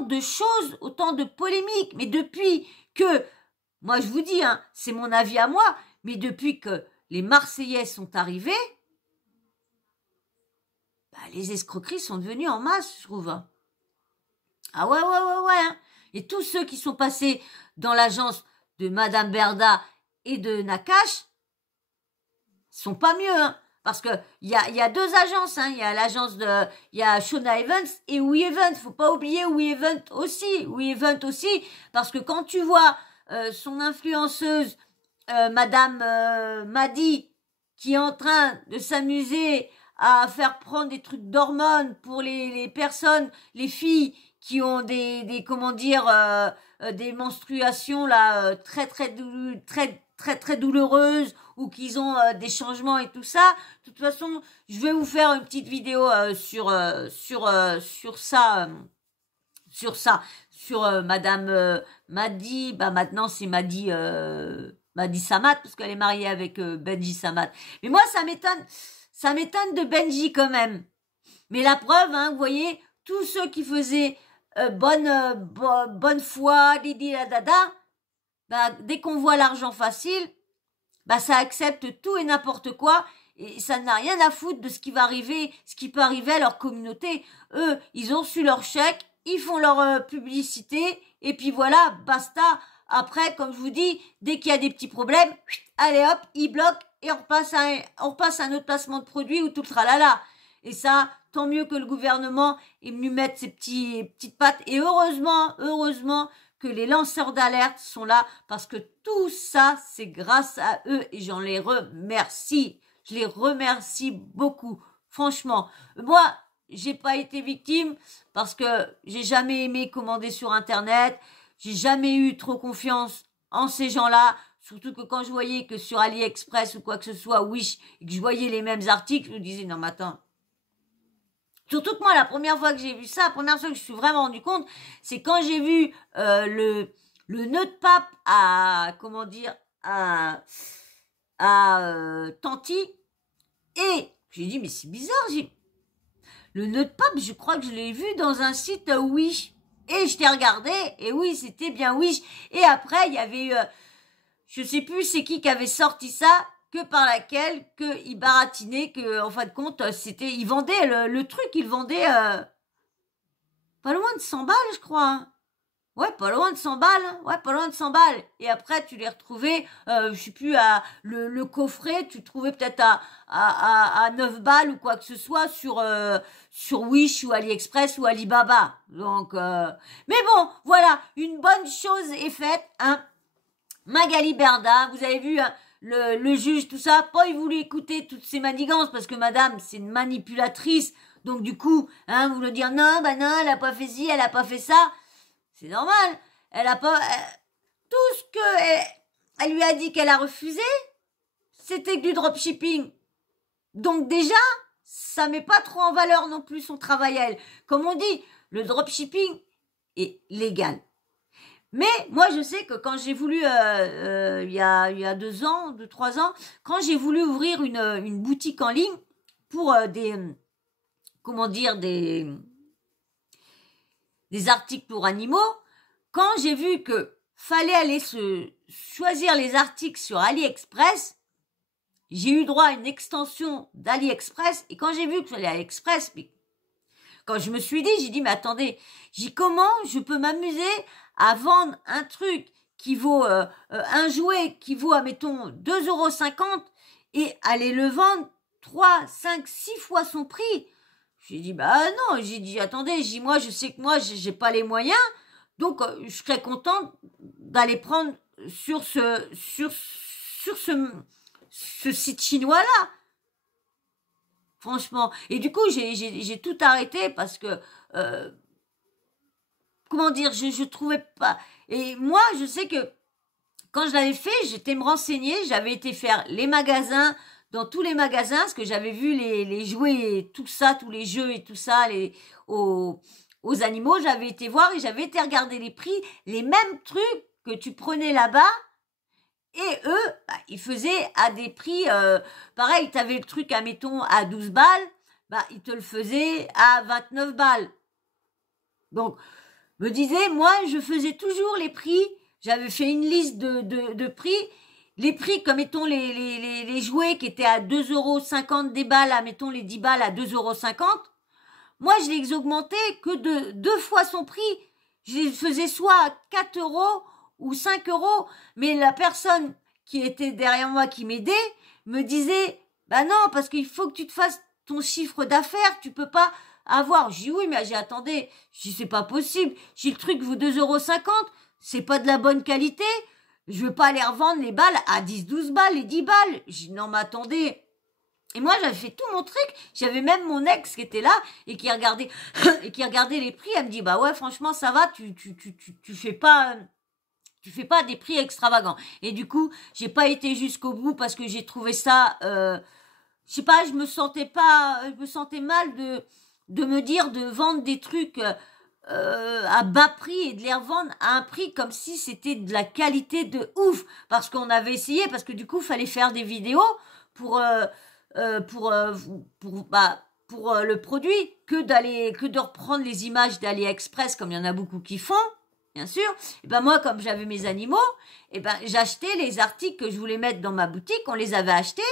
de choses, autant de polémiques. Mais depuis que, moi je vous dis, hein, c'est mon avis à moi, mais depuis que les Marseillais sont arrivés, bah, les escroqueries sont devenues en masse, je trouve. Ah ouais. Hein. Et tous ceux qui sont passés dans l'agence de Madame Berda et de Nakache sont pas mieux, hein. Parce que il y a deux agences, hein. Il y a Shona Evans et We Event. Faut pas oublier We Event aussi, parce que quand tu vois son influenceuse, Madame Madi, qui est en train de s'amuser à faire prendre des trucs d'hormones pour les personnes, les filles qui ont des comment dire, des menstruations là très douloureuses, ou qu'ils ont des changements et tout ça. De toute façon, je vais vous faire une petite vidéo sur Madame Madi. Bah maintenant c'est Madi Samat, parce qu'elle est mariée avec Benji Samat. Mais moi ça m'étonne de Benji quand même. Mais la preuve, hein, vous voyez, tous ceux qui faisaient bonne foi, didi la dada, bah dès qu'on voit l'argent facile, bah ça accepte tout et n'importe quoi, et ça n'a rien à foutre de ce qui peut arriver à leur communauté. Eux, ils ont reçu leur chèque, ils font leur publicité, et puis voilà, basta. Après, comme je vous dis, dès qu'il y a des petits problèmes, allez hop, ils bloquent, et on repasse à un autre placement de produit ou tout le tralala. Et ça, tant mieux que le gouvernement est venu mettre ses petites pattes, et heureusement que les lanceurs d'alerte sont là, parce que tout ça, c'est grâce à eux, et j'en les remercie. Je les remercie beaucoup. Franchement, moi, j'ai pas été victime, parce que j'ai jamais aimé commander sur Internet, j'ai jamais eu trop confiance en ces gens-là, surtout que quand je voyais que sur AliExpress ou quoi que ce soit, Wish, et que je voyais les mêmes articles, je me disais, non mais attends. Surtout que moi, la première fois que j'ai vu ça, la première fois que je suis vraiment rendu compte, c'est quand j'ai vu le nœud de pape à Tanti, et j'ai dit mais c'est bizarre, le nœud de pape, je crois que je l'ai vu dans un site Wish, et je t'ai regardé, et oui, c'était bien Wish, et après il y avait eu, je sais plus c'est qui avait sorti ça, que par laquelle que il baratinait, que en fin de compte c'était, il vendait le truc, il vendait pas loin de 100 balles, je crois. Ouais, pas loin de 100 balles. Ouais, pas loin de 100 balles. Et après, tu les retrouvais, je sais plus, le coffret, tu trouvais peut-être à 9 balles ou quoi que ce soit sur Wish ou AliExpress ou Alibaba. Donc, mais bon, voilà, une bonne chose est faite, hein. Magali Berda, vous avez vu, hein, le juge, tout ça, pas il voulait écouter toutes ces manigances, parce que madame, c'est une manipulatrice, donc du coup, hein, vous voulez dire, non, elle a pas fait ci, elle a pas fait ça, c'est normal, elle a pas, tout ce que elle lui a dit qu'elle a refusé, c'était que du dropshipping, donc déjà, ça met pas trop en valeur non plus son travail à elle, comme on dit, le dropshipping est légal. Mais moi, je sais que quand j'ai voulu, il y a 3 ans, quand j'ai voulu ouvrir une boutique en ligne pour des articles pour animaux, quand j'ai vu que fallait aller se choisir les articles sur AliExpress, j'ai eu droit à une extension d'AliExpress, et quand j'ai vu que fallait AliExpress, quand je me suis dit, j'ai dit, mais attendez, comment je peux m'amuser à vendre un truc qui vaut, un jouet qui vaut, admettons, 2,50 € et aller le vendre 3, 5, 6 fois son prix. J'ai dit, bah non, j'ai dit, attendez, moi, je sais que moi, j'ai pas les moyens, donc je serais contente d'aller prendre sur ce site chinois-là. Franchement. Et du coup, j'ai tout arrêté parce que, comment dire, je trouvais pas. Et moi, je sais que quand je l'avais fait, j'étais me renseigner, j'avais été faire les magasins, dans tous les magasins, parce que j'avais vu les jouets et tout ça, tous les jeux et tout ça, aux animaux, j'avais été voir et j'avais été regarder les prix, les mêmes trucs que tu prenais là-bas, Et eux, bah, ils faisaient à des prix, pareil, t'avais le truc, admettons, à 12 balles, bah, ils te le faisaient à 29 balles. Donc, me disais, moi, je faisais toujours les prix, j'avais fait une liste de prix, les prix, comme mettons les jouets qui étaient à 2,50 € des balles, mettons les 10 balles à 2,50 €, moi, je les augmentais que de 2 fois son prix. Je les faisais soit à 4 € ou 5 €, mais la personne qui était derrière moi, qui m'aidait, me disait, bah non, parce qu'il faut que tu te fasses ton chiffre d'affaires, tu peux pas avoir. Je dis oui, mais attendez, je dis c'est pas possible. Je dis le truc vaut 2,50 €, c'est pas de la bonne qualité. Je veux pas aller revendre les balles à 10-12 balles, les 10 balles. Je dis non, mais attendez. Et moi, j'avais fait tout mon truc. J'avais même mon ex qui était là et qui regardait, et qui regardait les prix. Elle me dit, bah ouais, franchement, ça va, tu fais pas des prix extravagants. Et du coup, j'ai pas été jusqu'au bout parce que j'ai trouvé ça, je sais pas, je me sentais mal de me dire de vendre des trucs, à bas prix et de les revendre à un prix comme si c'était de la qualité de ouf. Parce qu'on avait essayé, parce que du coup, fallait faire des vidéos pour, le produit que de reprendre les images d'AliExpress comme il y en a beaucoup qui font, bien sûr. Et ben moi, comme j'avais mes animaux, et ben j'achetais les articles que je voulais mettre dans ma boutique, on les avait achetés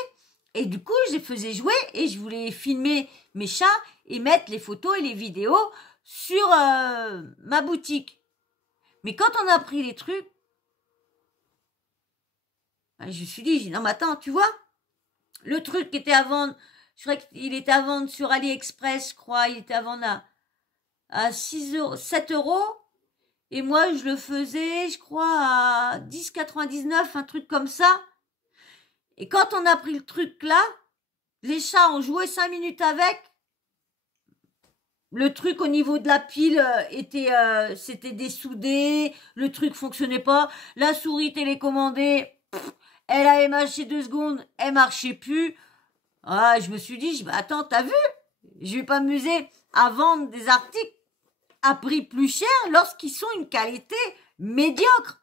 et du coup je les faisais jouer et je voulais filmer mes chats et mettre les photos et les vidéos sur ma boutique. Mais quand on a pris les trucs, ben, je me suis dit non mais attends, tu vois, le truc qui était à vendre, je crois qu'il était à vendre sur AliExpress, je crois, il était à vendre à 6 €, 7 €. Et moi, je le faisais, je crois, à 10,99, un truc comme ça. Et quand on a pris le truc là, les chats ont joué 5 minutes avec. Le truc au niveau de la pile c'était dessoudé. Le truc fonctionnait pas. La souris télécommandée, elle avait marché 2 secondes, elle marchait plus. Ah, je me suis dit, bah, attends, t'as vu? Je vais pas m'amuser à vendre des articles à prix plus cher lorsqu'ils sont une qualité médiocre.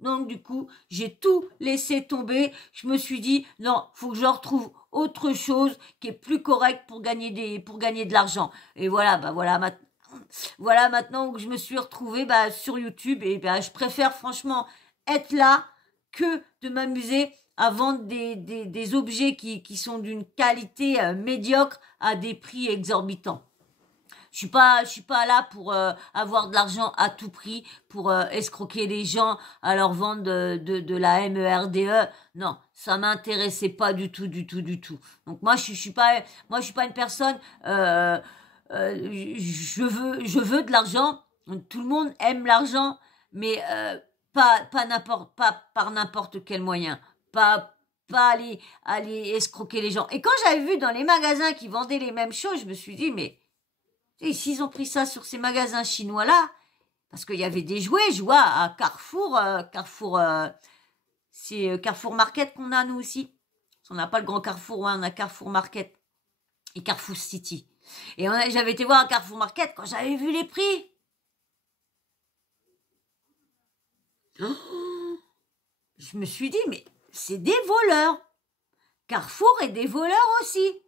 Donc du coup, j'ai tout laissé tomber. Je me suis dit non, faut que je retrouve autre chose qui est plus correct pour gagner de l'argent. Et voilà, bah voilà maintenant que je me suis retrouvée sur YouTube et je préfère franchement être là que de m'amuser à vendre des objets qui sont d'une qualité médiocre à des prix exorbitants. Je suis pas là pour avoir de l'argent à tout prix, pour escroquer les gens à leur vendre de la MERDE. Non, ça m'intéressait pas du tout. Donc moi je suis pas une personne, je veux de l'argent. Tout le monde aime l'argent, mais pas par n'importe quel moyen. Pas aller escroquer les gens. Et quand j'avais vu dans les magasins qui vendaient les mêmes choses, je me suis dit mais et s'ils ont pris ça sur ces magasins chinois-là, parce qu'il y avait des jouets, je vois à Carrefour, c'est Carrefour Market qu'on a nous aussi. On n'a pas le grand Carrefour, on a Carrefour Market et Carrefour City. Et j'avais été voir à Carrefour Market quand j'avais vu les prix. Oh, je me suis dit, mais c'est des voleurs. Carrefour est des voleurs aussi.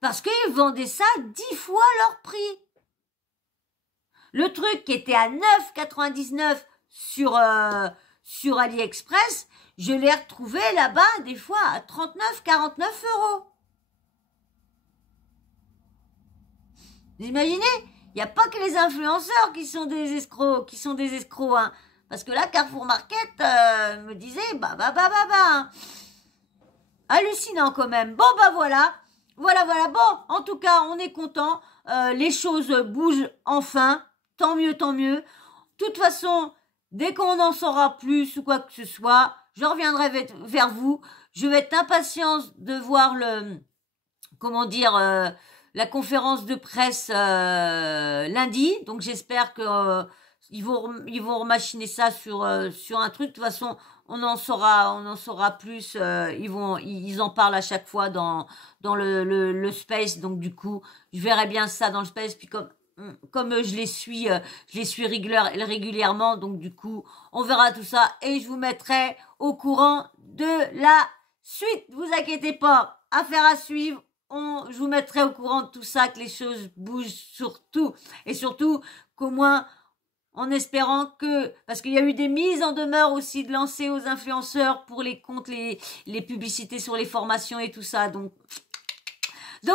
Parce qu'ils vendaient ça 10 fois leur prix. Le truc qui était à 9,99 sur AliExpress, je l'ai retrouvé là-bas des fois à 39-49 €. Vous imaginez? Il n'y a pas que les influenceurs qui sont des escrocs, hein. Parce que là, Carrefour Market me disait, hallucinant quand même. Bon, voilà. Voilà. Bon, en tout cas, on est content. Les choses bougent enfin. Tant mieux. De toute façon, dès qu'on en saura plus ou quoi que ce soit, je reviendrai vers vous. Je vais être impatiente de voir la conférence de presse lundi. Donc j'espère que ils vont remachiner ça sur un truc. De toute façon, on en saura plus. Ils en parlent à chaque fois dans le space. Donc du coup, je verrai bien ça dans le space. Puis comme comme je les suis régulièrement, donc du coup, on verra tout ça et je vous mettrai au courant de la suite. Vous inquiétez pas, affaire à suivre. Je vous mettrai au courant de tout ça, que les choses bougent surtout et surtout qu'au moins en espérant que, parce qu'il y a eu des mises en demeure aussi de lancer aux influenceurs pour les comptes, les publicités sur les formations et tout ça, donc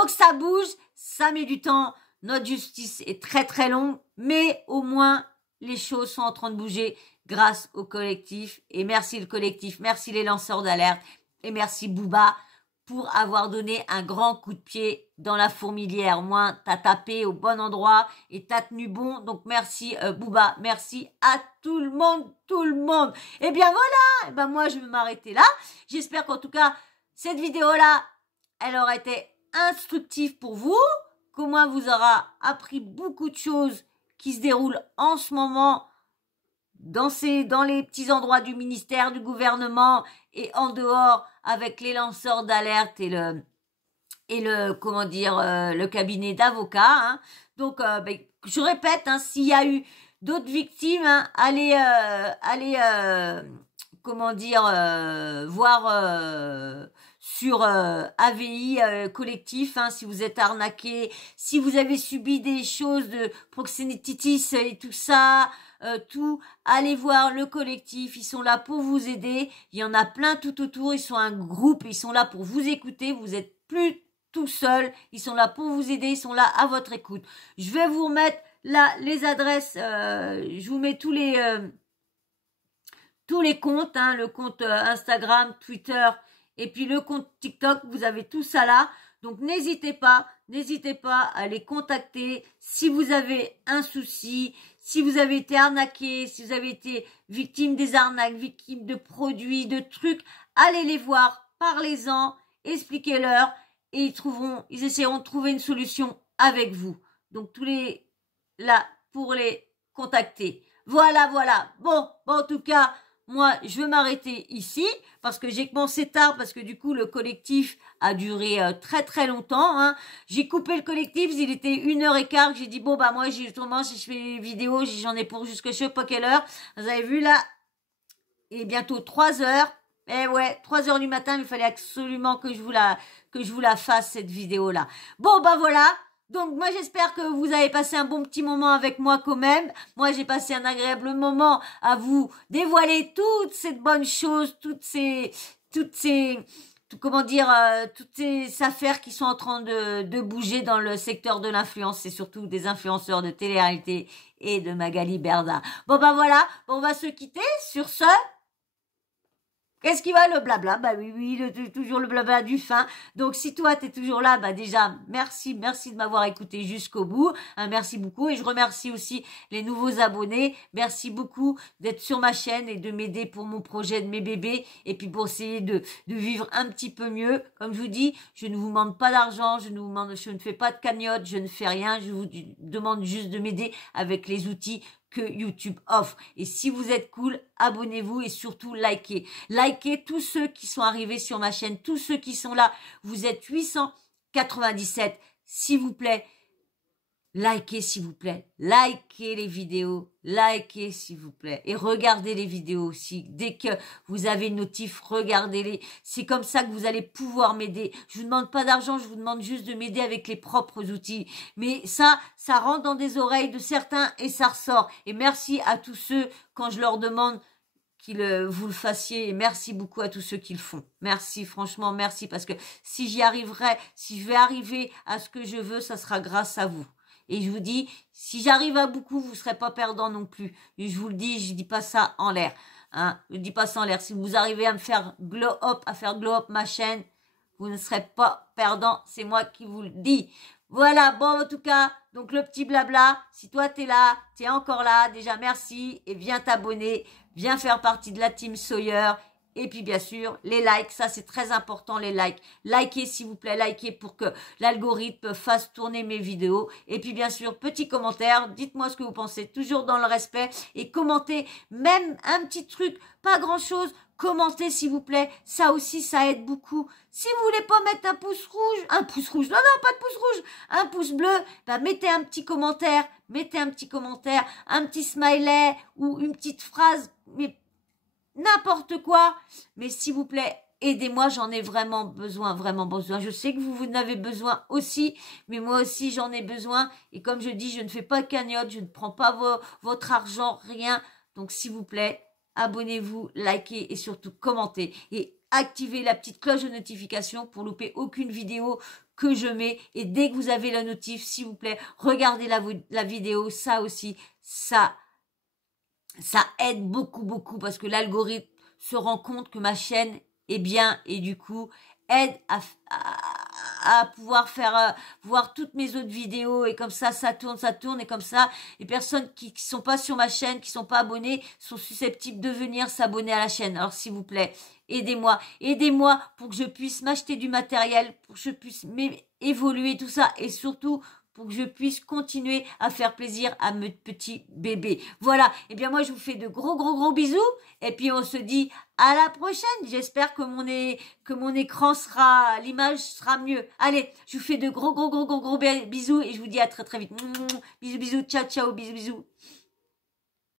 ça bouge, ça met du temps, notre justice est très très longue, mais au moins les choses sont en train de bouger grâce au collectif, et merci le collectif, merci les lanceurs d'alerte, et merci Booba pour avoir donné un grand coup de pied dans la fourmilière. Moi, t'as tapé au bon endroit et t'as tenu bon. Donc, merci Booba. Merci à tout le monde, tout le monde. Et bien voilà, et ben moi, je vais m'arrêter là. J'espère qu'en tout cas, cette vidéo-là, elle aura été instructive pour vous, qu'au moins vous aura appris beaucoup de choses qui se déroulent en ce moment dans les petits endroits du ministère, du gouvernement et en dehors avec les lanceurs d'alerte et le comment dire le cabinet d'avocats. Hein. Donc je répète, hein, s'il y a eu d'autres victimes, hein, allez comment dire voir sur AVI collectif, hein, si vous êtes arnaqué, si vous avez subi des choses de proxénétisme et tout ça, tout, allez voir le collectif, ils sont là pour vous aider, il y en a plein tout autour, ils sont un groupe, ils sont là pour vous écouter, vous êtes plus tout seul, ils sont là pour vous aider, ils sont là à votre écoute. Je vais vous remettre là les adresses, je vous mets tous les comptes, hein, le compte Instagram, Twitter, et puis le compte TikTok, vous avez tout ça là. Donc n'hésitez pas à les contacter si vous avez un souci, si vous avez été arnaqué, si vous avez été victime des arnaques, victime de produits, de trucs, allez les voir, parlez-en, expliquez-leur et ils essaieront de trouver une solution avec vous. Donc tous les là pour les contacter. Voilà. Bon, en tout cas, moi, je vais m'arrêter ici parce que j'ai commencé tard parce que du coup, le collectif a duré très très longtemps. Hein. J'ai coupé le collectif, il était 1h15. J'ai dit, bon, bah moi, si je fais des vidéos, j'en ai pour jusque je sais pas quelle heure. Vous avez vu là, et bientôt 3h. Eh ouais, 3h du matin, il fallait absolument que je vous la fasse, cette vidéo-là. Bon, bah voilà. Donc moi j'espère que vous avez passé un bon petit moment avec moi quand même. Moi j'ai passé un agréable moment à vous dévoiler toutes ces bonnes choses, toutes ces affaires qui sont en train de bouger dans le secteur de l'influence et surtout des influenceurs de télé-réalité et de Magali Berda. Bon bah voilà, on va se quitter sur ce. Qu'est-ce qui va, le blabla? Bah oui, toujours le blabla du fin. Donc, si toi, t'es toujours là, bah déjà, merci de m'avoir écouté jusqu'au bout. Hein, merci beaucoup. Et je remercie aussi les nouveaux abonnés. Merci beaucoup d'être sur ma chaîne et de m'aider pour mon projet de mes bébés. Et puis, pour essayer de vivre un petit peu mieux. Comme je vous dis, je ne vous demande pas d'argent. Je ne fais pas de cagnotte. Je ne fais rien. Je vous demande juste de m'aider avec les outils que YouTube offre. Et si vous êtes cool, abonnez-vous et surtout likez. Likez tous ceux qui sont arrivés sur ma chaîne, tous ceux qui sont là. Vous êtes 897, s'il vous plaît. Likez, s'il vous plaît. Likez les vidéos. Likez, s'il vous plaît. Et regardez les vidéos aussi. Dès que vous avez une notif, regardez-les. C'est comme ça que vous allez pouvoir m'aider. Je vous demande pas d'argent, je vous demande juste de m'aider avec les propres outils. Mais ça rentre dans des oreilles de certains et ça ressort. Et merci à tous ceux, quand je leur demande qu'ils vous le fassiez, et merci beaucoup à tous ceux qui le font. Merci, franchement, merci. Parce que si je vais arriver à ce que je veux, ça sera grâce à vous. Et je vous dis, si j'arrive à beaucoup, vous ne serez pas perdant non plus. Et je vous le dis, je dis pas ça en l'air. Hein, je dis pas ça en l'air. Si vous arrivez à me faire glow up ma chaîne, vous ne serez pas perdant. C'est moi qui vous le dis. Voilà, bon, en tout cas, donc le petit blabla. Si toi, t'es là, t'es encore là, déjà merci. Et viens t'abonner, viens faire partie de la team Sawyer. Et puis bien sûr, les likes, ça c'est très important, les likes. Likez s'il vous plaît, likez pour que l'algorithme fasse tourner mes vidéos. Et puis bien sûr, petit commentaire, dites-moi ce que vous pensez, toujours dans le respect. Et commentez même un petit truc, pas grand chose, commentez s'il vous plaît, ça aussi ça aide beaucoup. Si vous voulez pas mettre un pouce rouge, non pas de pouce rouge, un pouce bleu, bah mettez un petit commentaire, un petit smiley ou une petite phrase, mais n'importe quoi, mais s'il vous plaît, aidez-moi, j'en ai vraiment besoin. Je sais que vous en avez besoin aussi, mais moi aussi j'en ai besoin. Et comme je dis, je ne fais pas de cagnotte, je ne prends pas votre argent, rien. Donc s'il vous plaît, abonnez-vous, likez et surtout commentez. Et activez la petite cloche de notification pour louper aucune vidéo que je mets. Et dès que vous avez la notif, s'il vous plaît, regardez la vidéo, ça aussi, ça aide beaucoup parce que l'algorithme se rend compte que ma chaîne est bien et du coup aide à pouvoir faire voir toutes mes autres vidéos et comme ça tourne et comme ça les personnes qui sont pas sur ma chaîne, qui sont pas abonnées sont susceptibles de venir s'abonner à la chaîne. Alors s'il vous plaît, aidez-moi pour que je puisse m'acheter du matériel, pour que je puisse évoluer tout ça et surtout pour que je puisse continuer à faire plaisir à mes petits bébés. Voilà, et bien moi je vous fais de gros bisous, et puis on se dit à la prochaine. J'espère que mon écran l'image sera mieux. Allez, je vous fais de gros bisous, et je vous dis à très vite. Bisous, ciao, bisous.